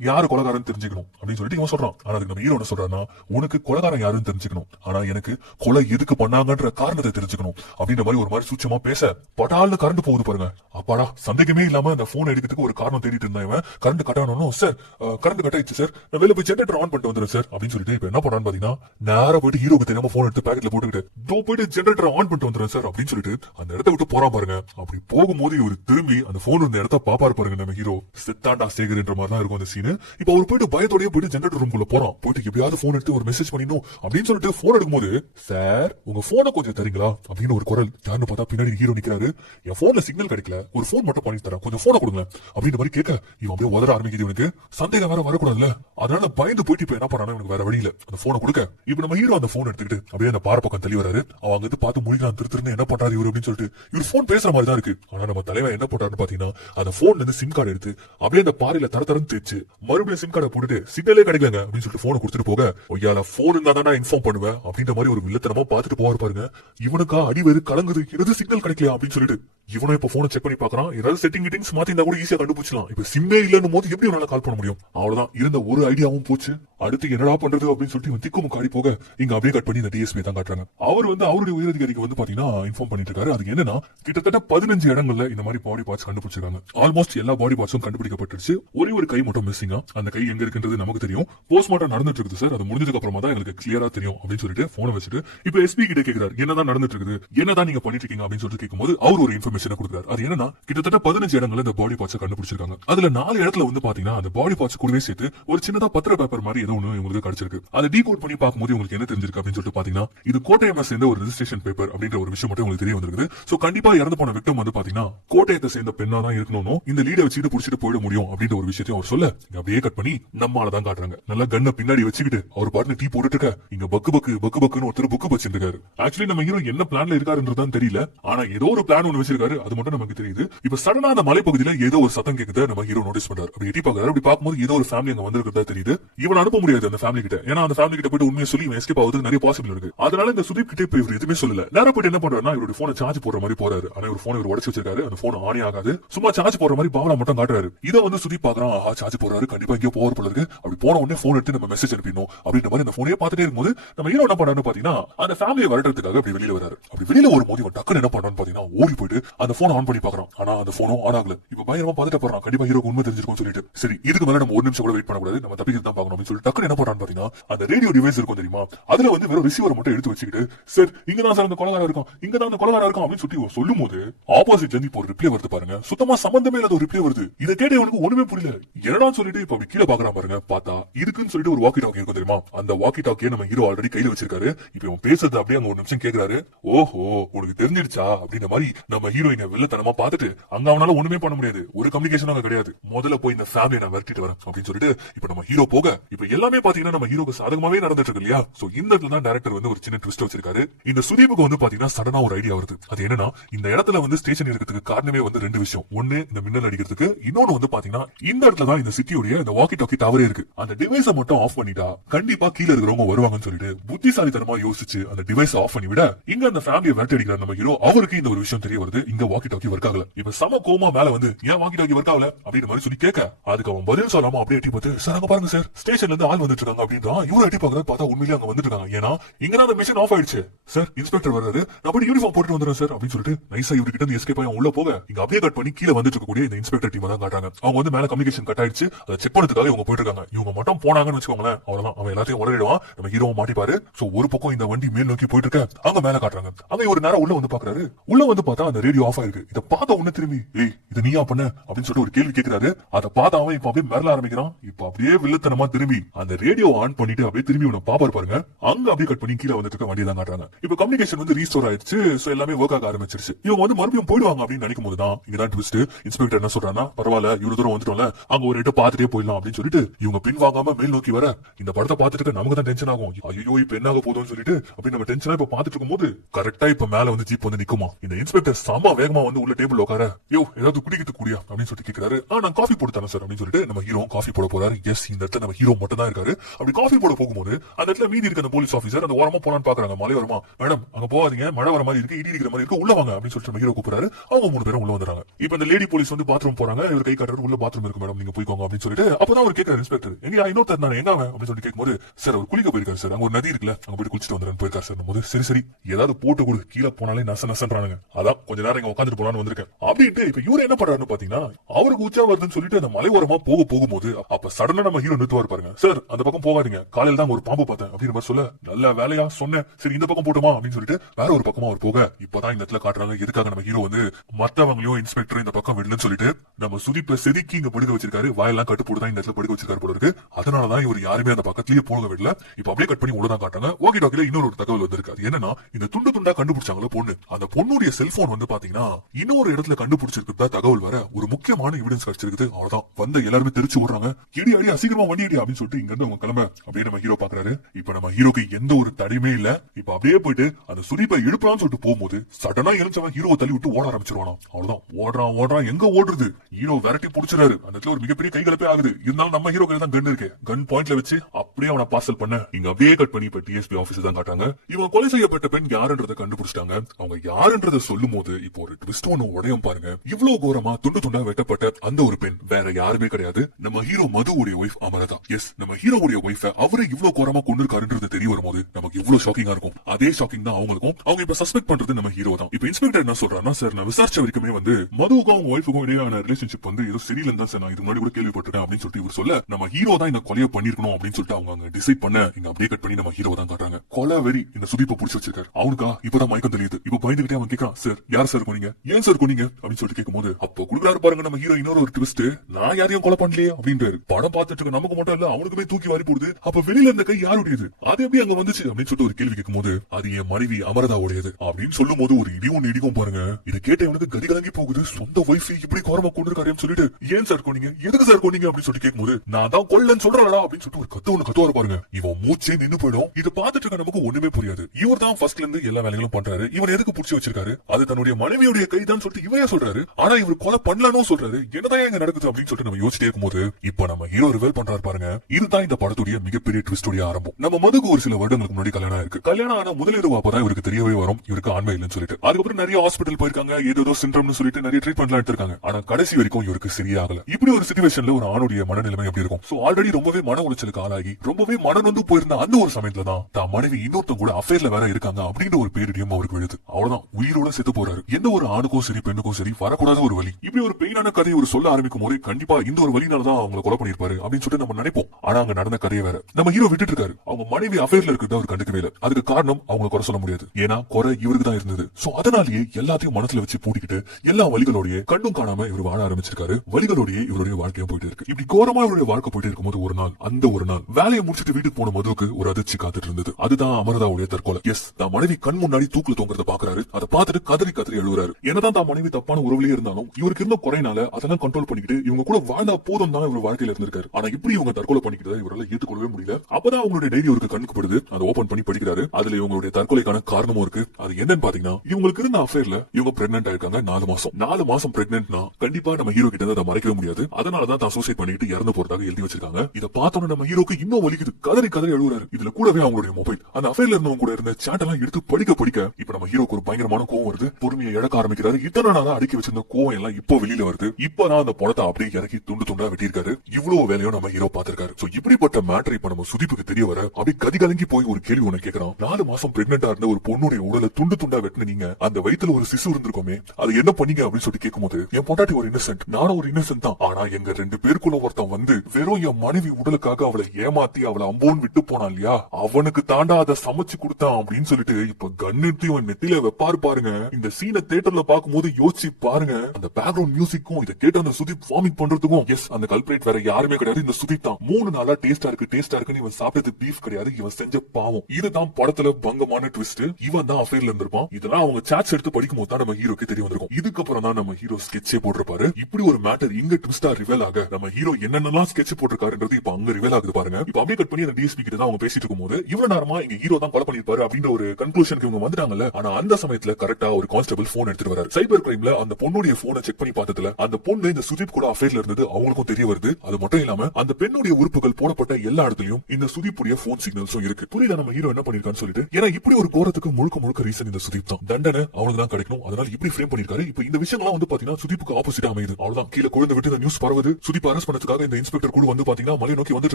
யாரு கொலைகாரன் தெரிஞ்சுக்கணும் அப்படின்னு சொல்லிட்டு இவன் சொல்றான். ஆனா அதுக்கு நம்ம ஹீரோ என்ன சொல்றான்னா உனக்கு கொலைகாரன் யாருன்னு தெரிஞ்சுக்கணும். ஆனா எனக்கு கொலை எதுக்கு பண்ணாங்கன்ற காரணத்தை தெரிஞ்சுக்கணும் அப்படின்ற மாதிரி ஒரு மாதிரி சூட்சமா பேச பட்டால்னு கரண்ட் போகுது பாருங்க. அப்பாடா சந்தேகமே இல்லாம அந்த போன் எடுக்கிறதுக்கு ஒரு காரணம் தேடிட்டு இருந்தான். கரண்ட் கட் ஆனோம் சார் கரண்ட் கட் ஆயிடுச்சு சார் நான் வெளில போய் ஜெனரேட்டர் ஆன் பண்ணிட்டு வந்துடுறேன் சார் அப்படின்னு சொல்லிட்டு இப்ப என்ன பண்ணான்னு பாத்தீங்கன்னா நேரா போயிட்டு ஹீரோக்கு தெரியாம போன் எடுத்து பாக்கெட்ல போட்டுக்கிட்டு போயிட்டு ஜெனரேட்டர் ஆன் பண்ணிட்டு வந்துடுறேன் சார் அப்படின்னு சொல்லிட்டு அந்த இடத்த விட்டு போறான் பாருங்க. அப்படி போகும்போது இவர் திரும்பி அந்த போன் இருந்த இடத்த பாப்பாரு பாருங்க. நம்ம ஹீரோ செத்தாண்டா சேகர்ன்ற மாதிரி தான் இருக்கும் அந்த சீனு. இப்ப அவர் போயிட்டு பயத்தோடய போயிட்டு ஜெனரேட்டர் ரூம்குள்ள போறான். போயிட்டு எப்படியாவது போன் எடுத்து ஒரு மெசேஜ் பண்ணிடணும் அப்படின்னு சொல்லிட்டு போன் எடுக்கும்போது சார் உங்க போனை கொஞ்சம் தரீங்களா அப்படின்னு ஒரு குரல். யாருன்னு பார்த்தா பின்னாடி ஹீரோ நிக்கிறாரு. என் போன்ல சிக்னல் கிடைக்கல ஒரு போன் மட்டும் பண்ணி தரேன் கொஞ்சம் போனை கொடுங்க அப்படின்ற மாதிரி கேட்க இவன் அப்படியே உதற ஆரம்பிக்குது. இவனுக்கு சந்தேகம் வேற வரக்கூடாதுல்ல. அதனால பயந்து போயிட்டு இப்ப என்ன பண்ணானு எனக்கு வேற வழியில அந்த போனை கொடுக்க இப்ப நம்ம ஹீரோ அந்த போன் எடுத்துக்கிட்டு அப்படியே அந்த பார பக்கம் தள்ளி வராரு. அவன் அங்கிருந்து பார்த்து முடிக்கிறான் திருத்திருந்து என்ன பண்றாரு இவரு அப்படின்னு சொல்லிட்டு இவர் போன் பேசுற மாதிரி தான் இருக்கு. ஆனா நம்ம தலைவன் என்ன பண்றாருன்னு பாத்தீங்கன்னா அந்த போன்ல இருந்து சிம் கார்டு எடுத்து அப்படியே அந்த பாறையில தரத்தரன்னு தேய்ச்சு மறுபடியும் சிம் கார்டை போட்டுட்டு சிக்னலே கிடைக்கலங்க அப்படின்னு சொல்லிட்டு போனை கொடுத்துட்டு போக ஒய்யால போன் இருந்தா தான் நான் இன்ஃபார்ம் பண்ணுவேன் அப்படின்ற மாதிரி ஒரு வில்லத்தனமா பாத்துட்டு போவாரு பாருங்க. இவனுக்கா அடிவேறு கலங்குது எது சிக்னல் கிடைக்கலையா அப்படின்னு சொல்லிட்டு இவனும் இப்ப போனை செக் பண்ணி பாக்குறான். ஏதாவது செட்டிங்ஸ் மாத்தி இருந்தா கூட ஈஸியா கண்டுபிடிச்சலாம். இப்ப சிம்மே இல்லன்னு போது எப்படி உன்னால கால் பண்ண முடியும். அவ்வளவுதான் இருந்த ஒரு ஐடியாவும் போச்சு. அடுத்து என்னடா பண்றது அப்படின்னு சொல்லிட்டு இவன் திக்கு முக்காடி போக இங்க அப்படியே கட் பண்ணி இந்த டிஎஸ்பி தான் காட்டுறாங்க. அவர் வந்து அவருடைய உயரதிகாரிக்கு வந்து பாத்தீங்கன்னா இன்ஃபார்ம் பண்ணிட்டு இருக்காரு. அது என்னன்னா கிட்டத்தட்ட 15 இடங்கள்ல இந்த மாதிரி பாடி பார்ட்ஸ் கண்டுபிடிச்சிருக்காங்க. ஆல்மோஸ்ட் எல்லா பாடி பார்ட்ஸும் கண்டுபிடிக்கப்பட்டுருச்சு. ஒரே ஒரு கை மட்டும் மிஸ்ஸிங்கா. அந்த கை எங்க இருக்குன்றது நமக்கு தெரியும். போஸ்ட்மார்ட்டம் நடந்துட்டு இருக்குது சார். அது முடிஞ்சதுக்கு அப்புறமா தான் எங்களுக்கு கிளியரா தெரியும் அப்படின்னு சொல்லிட்டு போனை வச்சுட்டு இப்ப எஸ்பி கிட்ட கேட்கிறாரு என்னதான் நடந்துட்டு இருக்குது என்னதான் நீங்க பண்ணிட்டு இருக்கீங்க அப்படின்னு சொல்லிட்டு கேட்கும்போது அவர் ஒரு இன்ஃபர்மேஷன் கொடுக்குறாரு. அது என்னன்னா கிட்டத்தட்ட 15 இடங்கள்ல இந்த பாடி பார்ட்ஸ் கண்டுபிடிச்சிருக்காங்க. அதுல 4 இடத்துல வந்து பாத்தீங்கன்னா அந்த பாடி பார்ட்ஸ் கூடவே சேர்த்து ஒரு சின்னதா பத்திர பேப்பர் மாதிரி ஏதோ ஒண்ணு உங்களுக்கு கிடைச்சிருக்கு. அதை டீகோட் பண்ணி பார்க்கும்போது உங்களுக்கு என்ன தெரிஞ்சிருக்கு அப்படின்னு சொல்லிட்டு பாத்தீங்கன்னா இது கோட்டயத்தை சேர்ந்த ஒரு ரெஜிஸ்ட்ரேஷன் பேப்பர் அப்படின்ற ஒரு விஷயம் மட்டும் உங்களுக்கு தெரிய வந்திருக்கு. சோ கண்டிப்பா இறந்து போன விக்டிம் வந்து பாத்தீங்கன்னா கோட்டயத்தை சேர்ந்த பெண்ணா தான் இருக்கணும். இந்த லீடை வச்சுட்டு புடிச்சிட்டு போயிட முடியும் அப்படின்ற ஒரு விஷயத்தையும் அவர் சொல்ல அப்படியே கட் பண்ணி நம்மால தான் காட்டுறாங்க. நல்லா கண்ணை பின்னாடி வச்சுக்கிட்டு அவர் பாட்டு டீ போட்டுட்டு இருக்க இங்க பக்கு பக்குன்னு ஒருத்தர் புக்கு வச்சிருக்காரு. ஆக்சுவலி நம்ம ஹீரோ என்ன பிளான்ல இருக்காருன்றதான் தெரியல. ஆனா ஏதோ ஒரு பிளான் ஒண்ணு வச்சிருக்காரு அது மட்டும் நமக்கு தெரியுது. இப்ப சடனா அந்த மலைப்பகுதியில ஏதோ ஒரு சத்தம் கேக்குது. நம்ம ஹீரோ நோட்டீஸ் பண்றாரு. அப்படி எட்டி பாக்குறாரு. அப்படி பார்க்கும்போது ஏதோ ஒரு ஃபேமிலி அங்க வந்திருக்கிறதா தெரியுது. இவன் அனுப்ப முடியாது அந்த ஃபேமிலி கிட்ட. ஏன்னா அந்த ஃபேமிலி கிட்ட போயிட்டு உண்மையை சொல்லி எஸ்கேப் ஆகுது நிறைய பாசிபிள் இருக்கு. அதனால இந்த சுதீப் கிட்ட இப்ப இவர் எதுவுமே சொல்லல. நேரா போயிட்டு என்ன பண்றாருன்னா இவருடைய போனை சார்ஜ் போடுற மாதிரி போறாரு. ஆனா இவர் போனை உடச்சு வச்சிருக்காரு. அந்த போன் ஆனே ஆகாது. சும்மா சார்ஜ் போடுற மாதிரி பாவலா மட்டும் காட்டுறாரு. இதை வந்து சுதீப் பாக்குறான். ஆஹா சார்ஜ் போடுறாரு கண்டிப்பா எங்கேயோ போற போல இருக்கு. அப்படி போன உடனே போன் எடுத்து நம்ம மெசேஜ் அனுப்பிடணும் அப்படின்ற மாதிரி அந்த போனே பார்த்துட்டே இருக்கும்போது நம்ம ஹீரோ என்ன பண்றாரு பாத்தீங்கன்னா அந்த ஃபேமிலியை வரட்டுறதுக்காக அப்படி வெளியில வராரு. அப்படி வெளியில ஒரு மோதி டக்குன்னு என்ன பண்றான்னு பாத்தீங்கன்னா ஓடி போயிட்டு அந்த போன் ஆன் பண்ணி பாக்குறான். ஆனா அந்த போனும் ஆன் ஆகல. இப்ப பயங்கரமா பார்த்துட்டு போறான். கண்டிப்பா ஹீரோக்கு உண்மை தெரிஞ்சிருக்கும் சொல்லிட்டு சரி இதுக்கு மேல நம்ம ஒரு நிமிஷம் கூட வெயிட் பண்ணக்கூடாது நம்ம தப்பிக்கிறது தான் பார்க்கணும் அப்படின்னு சொல்லிட்டு டக்குனு என்ன பண்றான்னு பாத்தீங்கன்னா அந்த ரேடியோ டிவைஸ் இருக்கும் தெரியுமா, அதுல வந்து வெறும் ரிசீவர் மட்டும் எடுத்து வச்சுக்கிட்டு சார் இங்கதான் சார் அந்த கொலகாரம் இருக்கும், இங்கதான் அந்த கொலகாரம் இருக்கும் அப்படின்னு சொல்லி சொல்லும் போது ஆப்போசிட்ல இருந்து இப்போ ஒரு ரிப்ளை வருது பாருங்க. சுத்தமா சம்பந்தமே இல்லாத ஒரு ரிப்ளை வருது. இதை கேட்ட இவனுக்கு ஒண்ணுமே புரியல. என்னடா சொல்லிட்டு இப்ப அப்படி கீழே பாக்குறான் பாருங்க. பார்த்தா இதுக்குன்னு சொல்லிட்டு ஒரு வாக்கி டாக்கி இருக்கும் தெரியுமா, அந்த வாக்கி டாக்கியை நம்ம ஹீரோ ஆல்ரெடி கையில வச்சிருக்காரு. இப்ப இவன் பேசுறது அப்படியே அங்க ஒரு நிமிஷம் கேக்குறாரு. ஓஹோ உனக்கு தெரிஞ்சிடுச்சா அப்படின்ற மாதிரி நம்ம ஹீரோயினை வெள்ளத்தனமா பாத்துட்டு அங்க அவனால ஒண்ணுமே பண்ண முடியாது. ஒரு கம்யூனிகேஷன் அங்க கிடையாது. முதல்ல போய் இந்த ஃபேமிலியை நான் விரட்டிட்டு வரேன் அப்படின்னு சொல்லிட்டு இப்ப நம்ம ஹீரோ போக இப்ப எல்லாமே பாத்தீங்கன்னா நம்ம ஹீரோக்கு சாதகமாவே நடந்துட்டு இருக்கு இல்லையா. சோ இந்த இடத்துல தான் டைரக்டர் வந்து ஒரு சின்ன ட்விஸ்ட் வச்சிருக்காரு. இந்த சுதீப்புக்கு வந்து பாத்தீங்கன்னா சடனா ஒரு ஐடியா வருது. அது என்னன்னா இந்த இடத்துல வந்து ஸ்டேஷன் இருக்கிறதுக்கு காரணமே வந்து ரெண்டு விஷயம். ஒண்ணு இந்த மின்னல் அடிக்கிறதுக்கு, இன்னொன்னு வந்து பாத்தீங்கன்னா இந்த இடத்துல தான் இந்த சிட்டியோட இந்த வாக்கி டாக்கி டவரே இருக்கு. அந்த டிவைஸை மட்டும் ஆஃப் பண்ணிட்டா கண்டிப்பா கீழ இருக்கிறவங்க வருவாங்கன்னு சொல்லிட்டு புத்திசாலித்தனமா யோசிச்சு அந்த டிவைஸ் ஆஃப் பண்ணி விட இங்க அந்த ஃபேமிலியை வேட்டை அடிக்கிறார் நம்ம ஹீரோ. அவருக்கு இந்த ஒரு விஷயம் தெரிய வருது, இங்க வாக்கி டாக்கி ஒர்க் ஆகல. இப்ப சம கோமா மேல வந்து ஏன் வாக்கி டாக்கி ஒர்க் ஆகல அப்படின்ற மாதிரி சொல்லி கேட்க அதுக்கு அவன் பதில் சொல்லாம அப்படியே எட்டி பார்த்து சார் அங்க பாருங்க சார் ஸ்டேஷன்ல இருந்து ஆள் வந்துட்டு இருக்காங்க அப்படின்றான். இவரு எட்டி பாக்குறது பார்த்தா உண்மையிலே அங்க வந்துட்டு இருக்காங்க. ஏன்னா இங்கதான் அந்த மிஷன் ஆஃப் ஆயிடுச்சு. சார் இன்ஸ்பெக்டர் வர்றாரு, அப்படி யூனிஃபார்ம் போட்டு வந்துடுறேன் சார் அப்படின்னு சொல்லிட்டு நைஸா இவர்கிட்ட இருந்து எஸ்கேப் ஆகி உள்ள போக இங்க அப்படியே கட் பண்ணி கீழே வந்துட்டு இருக்கக்கூடிய இந்த இன்ஸ்பெக்டர் டீம் தான் காட்டுறாங்க. அவங்க வந்து மேல கம்யூனிகேஷன் கட் ஆயிடுச்சு, அதை செக் பண்ணதுக்காக இவங்க போயிட்டு இருக்காங்க. இவங்க மட்டும் போனாங்கன்னு வச்சுக்கோங்களேன், அவ்வளவுதான் அவன் எல்லாத்தையும் உடனடிடுவான். நம்ம ஹீரோ மாட்டிப்பாரு. சோ ஒரு பக்கம் இந்த வண்டி மேல் நோக்கி போயிட்டு இருக்க அங்க மேல காட்டுறாங்க. அங்க ஒரு நேரம் உள்ள வந்து பாக்குறாரு. உள்ள வந்து பார்த்தா அந்த ரேடியோ ஆஃப் ஆயிருக்கு. இதை பார்த்த உடனே திரும்பி ஏய் இது நீயா பண்ண அப்படின்னு சொல்லிட்டு ஒரு கேள்வி கேட்கிறாரு. அதை பார்த்த அவன் இப்ப அப்படியே மிரள ஆரம்பிக்கிறான். இப்ப அப்படியே வில்லத்தனமா திரும்பி அந்த ரேடியோ ஆன் பண்ணிட்டு அப்படியே திரும்பி உன பாப்பாரு பாருங்க. அங்க அப்படியே கட் பண்ணி கீழே வந்துட்டு இருக்க வண்டியை தான் காட்டுறாங்க. இப்ப கம்யூனிகேஷன் வந்து ரீஸ்டோர் ஆயிடுச்சு. சோ எல்லாமே ஒர்க் ஆக ஆரம்பிச்சிருச்சு. இவங்க வந்து மறுபடியும் போயிடுவாங்க அப்படின்னு நினைக்கும் போதுதான் இங்கதான் ட்விஸ்ட். இன்ஸ்பெக்டர் என்ன சொல்றான்னா பரவாயில்ல இவ்வளவு தூரம் வந்துட்டோம்ல அங்க ஒரு இடம் பாத்துட்டே போயிடலாம் அப்படின்னு சொல்லிட்டு இவங்க பின் வாங்காம மேல் நோக்கி வர இந்த படத்தை பார்த்துட்டு நமக்கு தான் டென்ஷன் ஆகும். ஐயோ இப்ப என்ன ஆக போதும்னு சொல்லிட்டு அப்படி நம்ம டென்ஷனா இப்ப பாத்துட்டு இருக்கும் போது கரெக்டா இப்ப மேல வந்து ஜீப் வந்து நிக்குமா. இந்த இன்ஸ்பெக்டர் சம வேகமா வந்து உள்ள டேபிள் உட்கார யோ ஏதாவது குடிக்கிட்டு கூடியா அப்படின்னு சொல்லிட்டு கேட்கிறாரு. நான் காஃபி போட்டு தரேன் சார் அப்படின்னு சொல்லிட்டு நம்ம ஹீரோ காஃபி போட போறாரு. எஸ் இந்த இடத்துல நம்ம ஹீரோ மட்டும் தான் இருக்காரு. அப்படி காஃபி போட போகும்போது அந்த இடத்துல மீதி இருக்க அந்த போலீஸ் ஆபீசர் அந்த ஓரமா போலான்னு பாக்குறாங்க. மழை வருமா மேடம் அங்க போகாதீங்க, மழை வர மாதிரி இருக்கு, இடி இருக்கிற மாதிரி இருக்கு, உள்ள வாங்க அப்படின்னு சொல்லிட்டு நம்ம ஹீரோ கூப்பிடுறாரு. அவங்க மூணு பேரும் உள்ள வந்துறாங்க. இப்ப இந்த லேடி போலீஸ் வந்து பாத்ரூம் போறாங்க. இவர் கை காட்டுறாரு, உள்ள பாத்ரூம் இருக்கு மேடம் நீங்க போய்க்கோங்க அப்படின்னு சொல்லிட்டு அப்பதான் அவர் கேட்கிறாரு இன்ஸ்பெக்டர் எங்க இன்னொருத்தர் நான் எங்க அப்படின்னு சொல்லிட்டு கேட்கும்போது சார் அவர் குளிக்க போயிருக்காரு சார், அங்க ஒரு நதி இருக்குல்ல அங்க போயிட்டு குளிச்சுட்டு வந்துறான்னு போயிருக்காரு சார். போது சரி சரி ஏதாவது போட்டு கொடு, கீழே போனாலே நசன்றானுங்க, அதான் கொஞ்ச நேரம் இங்க உட்காந்துட்டு போலான்னு வந்திருக்கேன் அப்படின்ட்டு இப்ப இவரு என்ன பண்றாருன்னு பாத்தீங்கன்னா அவருக்கு உச்சா வருதுன்னு சொல்லிட்டு அந்த மலை ஓரமா போகும்போது அப்ப சடனா நம்ம ஹீரோ நிறுத்துவாரு பாருங்க. சார் அந்த பக்கம் போகாதீங்க, காலையில தான் ஒரு பாம்பு பார்த்தேன் அப்படின்னு மாதிரி சொல்ல நல்ல வேலையா சொன்னேன், சரி இந்த பக்கம் போட்டுமா அப்படின்னு சொல்லிட்டு வேற ஒரு பக்கமா அவர் போக இப்பதான் இந்த இடத்துல காட்டுறாங்க எதுக்காக நம்ம ஹீரோ வந்து மத்தவங்களையும் இன்ஸ்பெக்டர் இந்த பக்கம் விடலன்னு சொல்லிட்டு நம்ம சுதிப்ப செதுக்கி இங்க படுக்க வச்சிருக்காரு. வாயெல்லாம் கட்டு போட்டு தான் இந்த இடத்துல படுக்க வச்சிருக்காரு போல இருக்கு. அதனாலதான் இவர் யாருமே அந்த பக்கத்திலேயே போக விடல. இப்ப அப்படியே கட் பண்ணி உள்ளதான் காட்டுறாங்க. ஓகே டாக்கில இன்னொரு தகவல் வந்திருக்கு. அது என்னன்னா இந்த துண்டு துண்டா கண்டுபிடிச்சாங்களோ பொண்ணு, அந்த பொண்ணுடைய செல்போன் வந்து பாத்தீங்கன்னா இன்னொரு இடத்துல கண்டுபிடிச்சிருக்கிறதா தகவல் வர ஒரு முக்கியமான எவிடன்ஸ் கிடைச்சிருக்குது. அவ்வளவுதான் வந்த எல்லாருமே தெரிச்சு ஓடுறாங்க. இடி அடி அசீக்கிரமா வண்டி அடி அப்படின்னு சொல்லிட்டு இங்க இருந்து அவங்க கிளம்ப அப்படியே நம்ம ஹீரோ பாக்குறாரு. இப்ப நம்ம ஹீரோக்கு எந்த ஒரு தடையுமே இல்ல. இப்ப அப்படியே போயிட்டு அந்த சுரிப்பை எழுப்பலாம்னு சொல்லிட்டு போகும்போது சடனா எழுந்தவன் ஹீரோவை தள்ளி விட்டு ஓட ஆரம்பிச்சிருவானா. அவ்வளவுதான் ஓடுறான் எங்க ஓடுறது ஹீரோ விரட்டி புடிச்சிடாரு. அந்த இடத்துல ஒரு மிகப்பெரிய கைகலப்பே ஆகுது. இருந்தாலும் நம்ம ஹீரோ கையில தான் கன் இருக்கு. கன் பாயிண்ட்ல வச்சு அப்படியே அவனை பார்சல் பண்ண இங்க அப்படியே கட் பண்ணி இப்ப டிஎஸ்பி ஆபீஸ் தான் காட்டாங்க. இவன் கொலை செய்யப்பட்ட பெண் யாருன்றதை கண்டுபிடிச்சிட்டாங்க. அவங்க யாருன்றதை சொல்லும் போது இப்போ ஒரு ட்விஸ்ட் ஒன்னு உடையும் பாருங்க. இவ்வளவு கோரமா துண்டு துண்டா வெட்டப்பட்ட அந்த ஒரு பெண் வேற யாருமே கிடையாது, நம்ம ஹீரோ மதுவுடைய ஒய்ஃப் அமரதா. எஸ் நம்ம ஹீரோவுடைய ஒய்ஃப் அவரே இவ்வளவு கோரமா கொண்டிருக்காருன்றது தெரிய வரும்போது நமக்கு இவ்வளவு ஷாக்கிங்கா இருக்கும். அதே ஷாக்கிங் தான் அவங்களுக்கும். அவங்க இப்ப சஸ்பெக்ட் பண்றது நம்ம ஹீரோ தான். இப்ப இன்ஸ்பெக்டர் என்ன சொல்றாருன்னா சார் நான் விசாரிச்ச வரைக்குமே வந்து மதுவுக்கும் அவங்க ஒய்ஃபுக்கும் இடையான ரிலேஷன்ஷிப் வந்து ஏதோ சரியில்லைன்னு தான் சார் நான் இது முன்னாடி கூட கேள்விப்பட்டிருக்கேன் அப்படின்னு சொல்லிட்டு இவர் சொல்ல நம்ம ஹீரோ தான் இந்த கொலையை பண்ணிருக்கணும் அப்படின்னு சொல்லிட்டு அவங்க அங்க டிசைட் பண்ண இங்க அப்படியே கட் பண்ணி நம்ம ஹீரோ தான் காட்டுறாங்க. கொலை வெறி இந்த சுதீப்பை புடிச்சு வச்சிருக்காரு. அவனுக்கா இப்பதான் மயக்கம் தெரியுது. இப்ப பயந்துகிட்டே அவன் கேட்கறான் சார் யார் சார் கொனீங்க, ஏன் சார் கொனீங்க அப்படின்னு சொல்லிட்டு கேட்கும்போது அப்போ குடுக்குறாரு பாருங்க நம்ம ஹீரோ இன்னொரு ஒரு ட்விஸ்ட், நான் யாரையும் கொலை பண்ணலையே அப்படின்றாரு. படம் பார்த்துட்டு இருக்க நமக்கு மட்டும் இல்ல அவனுக்குமே தூக்கி வாரி போடுது. அப்ப வெளியில இருந்த கை யாருடையது, அது எப்படி அங்க வந்துச்சு அப்படின்னு சொல்லிட்டு ஒரு கேள்வி கேட்கும்போது அது என் மனைவி அமரதாவுடையது அப்படின்னு சொல்லும் போது ஒரு இடி ஒன்னு இடிக்கும் பாருங்க. இதை கேட்ட இவனுக்கு கதி கலங்கி போகுது. சொந்த ஒய்ஃப் இப்படி கோரமா கொண்டிருக்காருன்னு சொல்லிட்டு ஏன் சார் கொண்டீங்க, எதுக்கு சார் கொண்டீங்க அப்படின்னு சொல்லி கேட்கும்போது நான் தான் கொல்லன்னு சொல்றேன்டா அப்படின்னு சொல்லிட்டு ஒரு கத்துவாரு பாருங்க. இவன் மூச்சே நின்னு போயிடும். இதை பார்த்துட்டு இருக்க நமக்கு ஒண்ணுமே புரியாது. இவர் தான் ஃபர்ஸ்ட்ல இருந்து எல்லா வேலைகளும் பண்றாரு. இவன் எதுக்கு புடிச்சு வச்சிருக்காரு, அது தன்னுடைய மனைவியுடைய கைதான் சொல்லிட்டு இவையா சொல்றாரு. ஆனா இவர் கொலை பண்ணலன்னு சொல்றாரு. என்னதான் இங்க நடக்குது அப்படின்னு சொல்லிட்டு நம்ம யோசிச்சிட்டே இருக்கும்போது இப்ப நம்ம ஹீரோ ரிவீல் பண்றாரு பாருங்க. இதுதான் இந்த படத்துடைய மிகப்பெரிய ட்விஸ்டோட ஆரம்பம். நம்ம மதுக்கு ஒரு சில வருடங்களுக்கு முன்னாடி கல்யாணம் இருக்கு. கல்யாணம் ஆன முதலிரவு அப்பதான் இவருக்கு தெரியவே வரும் இவருக்கு ஆண்மை இல்லைன்னு சொல்லிட்டு. அதுக்கப்புறம் நிறைய ஹாஸ்பிட்டல் போயிருக்காங்க, ஏதோ சிண்ட்ரம்னு சொல்லிட்டு நிறைய ட்ரீட்மெண்ட்லாம் எடுத்திருக்காங்க. ஆனா கடைசி வரைக்கும் இவருக்கு சரியாகல. இப்படி ஒரு சிச்சுவேஷன்ல ஒரு ஆணுடைய மனநிலைமை எப்படி இருக்கும்? சோ ஆல்ரெடி ரொம்பவே மன உளைச்சலுக்கு ஆளாகி ரொம்பவே மனநொந்து போயிருந்த அந்த ஒரு சமயத்துல தான் தான் மனைவி இன்னொருத்தங்க கூட அஃபேர்ல வேற இருக்காங்க அப்படின்ற ஒரு பேரிடியும் அவருக்கு விழுது. அவ்வளவுதான், உயிரோட செத்து போறாரு. எந்த ஒரு ஆணுக்கும் சரி பெண்ணுக்கும் சரி வரக்கூடாத ஒரு வலி. இப்படி ஒரு பெயினான கதையை ஒரு சொல்ல ஆரம்பிக்கும் போது கண்டிப்பா இந்த ஒரு வலினாலதான் அவங்களை கொலை பண்ணிருப்பாரு அப்படின்னு சொல்லிட்டு நம்ம நினைப்போம். ஆனா அங்க நடந்த கதையை வேற. நம்ம ஹீரோ விட்டுட்டு இருக்காரு. அவங்க மனைவி அஃபேர்ல இருக்கிறது அவர் கண்டுக்கவே இல்லை. அதுக்கு காரணம் அவங்க குறை சொல்ல முடியாது. ஏன்னா குறை இவருக்கு தான் இருந்தது. சோ அதனாலேயே எல்லாத்தையும் மனசுல வச்சு பூட்டிக்கிட்டு எல்லா வலிகளோடய கண்டும் காணாம இவர் வாழ ஆரம்பிச்சிருக்காரு. வலிகளோடய இவருடைய வாழ்க்கையும் போயிட்டு இருக்கு. இப்படி கோரமா இவருடைய வாழ்க்கை போயிட்டு இருக்கும்போது ஒரு நாள் வேலையை முடிச்சுட்டு வீட்டுக்கு போன மதுவுக்கு ஒரு அதிர்ச்சி காத்துட்டு இருந்தது. அதுதான் அமரதாவுடைய தற்கொலை. எஸ், தான் மனைவி கண் முன்னாடி தூக்குல தொங்குறத பாக்குறாரு. அதை பார்த்துட்டு கதறி கதறி எழுதுறாரு. என்னதான் தான் மனைவி தப்பான உறவுலயே இருந்தாலும் இவருக்கு இருந்த குறைனால அதெல்லாம் கண்ட்ரோல் பண்ணிக்கிட்டு இவங்க கூட வாழ்ந்தா போதும் தான் இவர் வாழ்க்கையில இருந்திருக்காரு. ஆனா இப்படி இவங்க தற்கொலை பண்ணிக்கிட்டு இவரால் ஏற்றுக்கொள்ளவே முடியல. அப்பதான் அவங்களுடைய டைரி இவருக்கு கண்ணுக்கு படுது. அதை ஓபன் பண்ணி படிக்கிறாரு. அதுல இவங்களுடைய தற்கொலைக்கான காரணமும் இருக்கு. அது என்னன்னு பாத்தீங்கன்னா, இவங்களுக்கு இருந்த அஃபேர்ல இவங்க பிரெக்னன்ட் ஆயிருக்காங்க. 4 மாசம் பிரெக்னன்ட்னா கண்டிப்பா நம்ம ஹீரோ கிட்ட அதை மறைக்கவே முடியாது. அதனாலதான் தான் சூசைட் பண்ணிட்டு இறந்து போறதாக எழுதி வச்சிருக்காங்க. இதை பார்த்தோன்னு நம்ம ஹீரோக்கு இன்னும் வலிக்குது. கதறி கதறி எழுதுறாரு. இதுல கூடவே அவங்களுடைய மொபைல், அந்த அஃபேர்ல இருந்தவங்க கூட இருந்த சாட் எல்லாம் எடுத்து படிக்க இப்ப நம்ம ஹீரோக்கு ஒரு பயங்கரமான கோவம் வருது. பொறுமையை இழக்க ஆரம்பிக்கிறாரு. இத்தனை நாளா அடக்கி வச்சிருந்த கோவம் எல்லாம் இப்போ வெளியில வருது. இப்பதான் அந்த பணத்தை அப்படியே இறக்கி துண்டு துண்டா வெட்டியிருக்காரு. இவ்வளவு வேலையும் நம்ம ஹீரோ பாத்திருக்காரு. சோ இப்படிப்பட்ட மேட்டர் இப்ப நம்ம சுதீப்புக்கு தெரிய வர அப்படி கதிகலங்கி போய் ஒரு கேள்வி ஒண்ணு கேட்கறான். 4 மாசம் பிரெக்னெண்டா இருந்த ஒரு பொண்ணுடைய உடலை துண்டு துண்டா வெட்டினீங்க, அந்த வயித்துல ஒரு சிசு இருந்திருக்கோமே, அது என்ன பண்ணீங்க அப்படின்னு சொல்லி கேட்கும்போது, என் பொண்டாட்டி ஒரு இன்னசென்ட், நானும் ஒரு இன்னசென்ட் தான். ஆனா எங்க 2 பேருக்குள்ள ஒருத்தன் வந்து வெறும் என் மனைவி உடலுக்காக அவளை ஏமாத்தி அவளை அம்போன்னு விட்டு போனான் இல்லையா, அவனுக்கு தாண்டா அதை சமைச்சு கொடுத்தான் அப்படின்னு சொல்லிட்டு இப்ப கன் எடுத்து இவன் நெத்தில வெப்பாரு பாருங்க. இந்த சீனை தியேட்டர்ல பாக்கும்போது யோசிச்சு பாருங்க. அந்த பேக்ரவுண்ட் மியூசிக்கும் இதை கேட்டு அந்த சுதீப் வாமிட் பண்றதுக்கும், எஸ், அந்த கல்பிரேட் வேற யாருமே கிடையாது, இந்த சுதீப் தான். 3 நாளா டேஸ்டா இருக்குன்னு இவன் சாப்பிட்டது பீஃப் கிடையாது, இவன் செஞ்ச பாவம். இதுதான் படத்துல பங்கமான ட்விஸ்ட். இவன் தான் அஃபேர்ல இருந்திருப்பான். இதெல்லாம் அவங்க சாட்ஸ் எடுத்து படிக்கும் போது தான் நம்ம ஹீரோக்கு தெரிய வந்திருக்கும். இதுக்கப்புறம் தான் நம்ம ஹீரோ ஸ்கெட்சே போட்டிருப்பாரு. இப்படி ஒரு மேட்டர் இங்க ட்விஸ்டா ரிவீல் ஆக நம்ம ஹீரோ என்னென்னலாம் ஸ்கெட்ச் போட்டிருக்காருன்றது இப்ப அங்க ரிவீல் ஆகுது பாருங்க. இப்ப அப்படியே கட் பண்ணி அந்த டிஎஸ்பி கிட்ட தான் அவங்க பேசிட்டு இருக்கும்போது, இவ்வளவு நேரமா இங்க ஹீரோ தான் கொலை பண்ணிருப்பாரு அப்படின்ற ஒரு கன்க்ளூஷனுக்கு இவங்க வந்துட்டாங்கல்ல. ஆனா அந்த சமயத்துல கரெக்டா ஒரு கான்ஸ்டபிள் போன் எடுத்துட்டு வராரு. சைபர் கிரைம்ல அந்த பொண்ணுடைய போனை செக் பண்ணி பார்த்ததுல அந்த பொண்ணு இந்த சுதீப் கூட அஃபேர்ல இருந்தது அவங்களுக்கும் தெரிய வருது. அது மட்டும் இல்லாம அந்த பெண்ணுடைய உறுப்புகள் போடப்பட்ட எல்லா இடத்துலயும் இந்த சுதீப்புடைய போன் சிக்னல்ஸும் இருக்கு. புரியுதா நம்ம ஹீரோ என்ன பண்ணிருக்கான்னு சொல்லிட்டு. ஏன்னா இப்படி ஒரு கோரத்துக்கு முழுக்க ரீசன் இந்த சுதீப் தான். தண்டனை அவனுக்கு தான் கிடைக்கணும். அதனால இப்படி ஃப்ரேம் பண்ணிருக்காரு. இப்ப இந்த விஷயம்லாம் வந்து பாத்தீங்கன்னா சுதீப்புக்கு ஆப்போசிட்டா அமையுது. அவ்வளவுதான், கீழே குழந்தை விட்டு இந்த நியூஸ் பரவுது. சுதீப் அரெஸ்ட் பண்ணதுக்காக இந்த இன்ஸ்பெக்டர் கூட வந்து பாத்தீங்கன்னா மலையை நோக்கி வந்துட்டு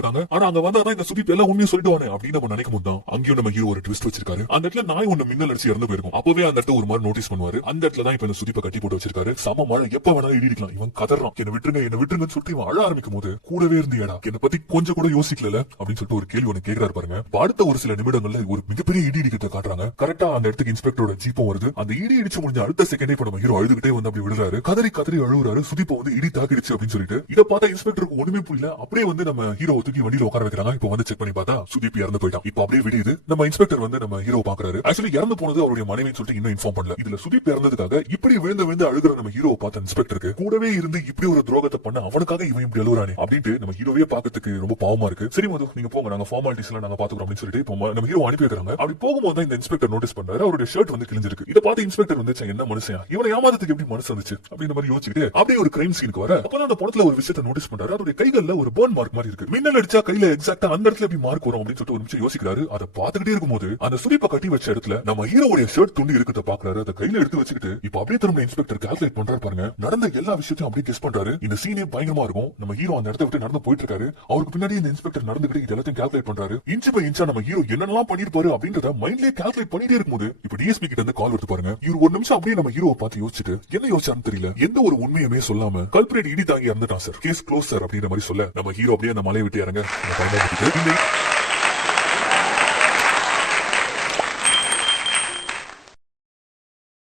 இருக்காங்க. ஆனா அங்க வந்தாதான் இந்த சுதீப் எல்லாம் உண்மையை சொல்லிடுவானே அப்படின்னு நம்ம நினைக்கும் போது தான் அங்கேயும் நம்ம ஹீரோ ஒரு ட்விஸ்ட் வச்சிருக்காரு. அந்த இடத்துல நாய் ஒண்ணு மின்னல் அடிச்சு இறந்து போயிருக்கும். அப்பவே அந்த இடத்துல ஒரு மாதிரி நோட்டீஸ் பண்ணுவாரு. அந்த இடத்துல தான் இப்ப இந்த சுதீப்பை கட்டி போட்டு வச்சிருக்காரு. சம மழை எப்ப வேணாலும் இடிக்கலாம். இவன் கதறான், என்ன விட்டுருங்கன்னு சொல்லிட்டு இவன் அழ ஆரம்பிக்கும் போது கூடவே இருந்தியடா, என்ன பத்தி கொஞ்சம் கூட யோசிக்கல அப்படின்னு சொல்லிட்டு ஒரு கேள்வி ஒண்ணு கேட்கிறாரு பாருங்க. அடுத்த ஒரு சில நிமிடங்கள்ல ஒரு மிகப்பெரிய இடி இடிக்கிறத காட்டுறாங்க. கரெக்டா அந்த இடத்துக்கு இன்ஸ்பெக்டரோட ஜீப்பும் வருது. அந்த இடி இடிச்சு முடிஞ்ச அடுத்த செகண்டே இப்ப நம்ம ஹீரோ அழுதுகிட்டே வந்து அப்படி விடுறாரு. கதறி அழுகுறாரு. சுதீப்பை வந்து இடி தாக்கிடுச்சு அப்படின்னு சொல்லிட்டு. இதை பார்த்தா இன்ஸ்பெக்டருக்கு ஒண்ணுமே புரியல. அப்படியே வந்து நம்ம ஹீரோ தூக்கி வண்டியில உட்கார வைக்கிறாங்க. இப்ப வந்து செக் பண்ணி பார்த்தா சுதீப் இறந்து போயிட்டான். இப்ப அப்படியே விடுது. நம்ம இன்ஸ்பெக்டர் வந்து நம்ம ஹீரோ பாக்குறாரு. ஆக்சுவலி இறந்து போனது அவருடைய மனைவின்னு சொல்லிட்டு இன்னும் இன்ஃபார்ம் பண்ணல. இதுல சுதீப் இறந்ததுக்காக இப்படி விழுந்து அழுகிற நம்ம ஹீரோவை பார்த்த இன்ஸ்பெக்டருக்கு கூடவே இருந்து இப்படி ஒரு துரோகத்தை பண்ண அவனுக்காக இவன் இப்படி அழுகுறானே அப்படின்ட்டு நம்ம ஹீரோவே பாக்கிறதுக்கு ரொம்ப பாவமா இருக்கு. சரி மது, நீங்க போங்க, நாங்க ஃபார்மாலிட்டிஸ் எல்லாம் நாங்க பாத்துக்கிறோம் அப்படின்னு சொல்லிட்டு இப்போ நம்ம ஹீரோ அனுப்பி வைக்கிறாங்க. அப்படி போகும்போது தான் இந்த இன்ஸ்பெக்டர் நோட்டீஸ் பண்றாரு. அவருடைய ஷர்ட் வந்து கிழிஞ்சிருக்கு. இதை பார்த்து இன்ஸ்பெக்டர் வந்து என்ன மனுஷன், இவனை ஏமாதத்துக்கு எப்படி மனசு வந்துச்சு அப்படின்ற மாதிரி யோசிச்சுட்டு அப்படியே ஒரு கிரைம் சீனுக்கு வர அப்பதான் அந்த படத்துல ஒரு விஷயத்தை நோட்டீஸ் பண்றாரு. அவருடைய கைகள்ல ஒரு பர்ன் மார்க் மாதிரி இருக்கு. மின்னல் அடிச்சா கையில எக்ஸாக்ட்டா அந்த இடத்துல எப்படி மார்க் வரும் அப்படின்னு சொல்லிட்டு ஒரு நிமிஷம் யோசிக்கிறாரு. அதை பார்த்துக்கிட்டே இருக்கும்போது அந்த சுதீப்பை கட்டி வச்ச இடத்துல நம்ம ஹீரோவுடைய ஷர்ட் துண்டு இருக்கிறத பாக்குறாரு. அதை கையில எடுத்து வச்சுக்கிட்டு இப்ப அப்படியே திரும்ப இன்ஸ்பெக்டர் கால்குலேட் பண்றாரு பாருங்க. நடந்த எல்லா விஷயத்தையும் அப்படியே கெஸ் பண்றாரு. இந்த சீனே பயங்கரமா இருக்கும். நம்ம ஹீரோ அந்த இடத்தை விட்டு நடந்து போயிட்டு இருக்காரு. அவருக்கு பின்னாடி இந்த இன்ஸ்பெக்டர் நடந்துகிட்டு இது எல்லாத்தையும் கால்குலேட் பண்றாரு. இன்ச் பை இன்ச்சா நம்ம ஹீரோ என்னெல்லாம் பண்ணிருப்பாரு அப்படின்றத மைண்ட்லயே கால்குலேட் பண்ணிட்டே இருக்கும்போது இப்ப டிஎஸ்பி கிட்ட இருந்து கால் வருது பாருங்க. இவர் ஒரு நிமிஷம் அப்படியே நம்ம ஹீரோவை பார்த்து யோசிச்சுட்டு என்ன யோசிச்சான்னு தெரியல. எந்த ஒரு உண்மையுமே சொல்லாம கல்பிரேட் இடி தாங்கி இறந்துட்டான் சார், கேஸ் க்ளோஸ் சார் அப்படின்ற மாதிரி சொல்ல நம்ம ஹீரோ அப்படியே அந்த மலையை விட்டு இறங்க.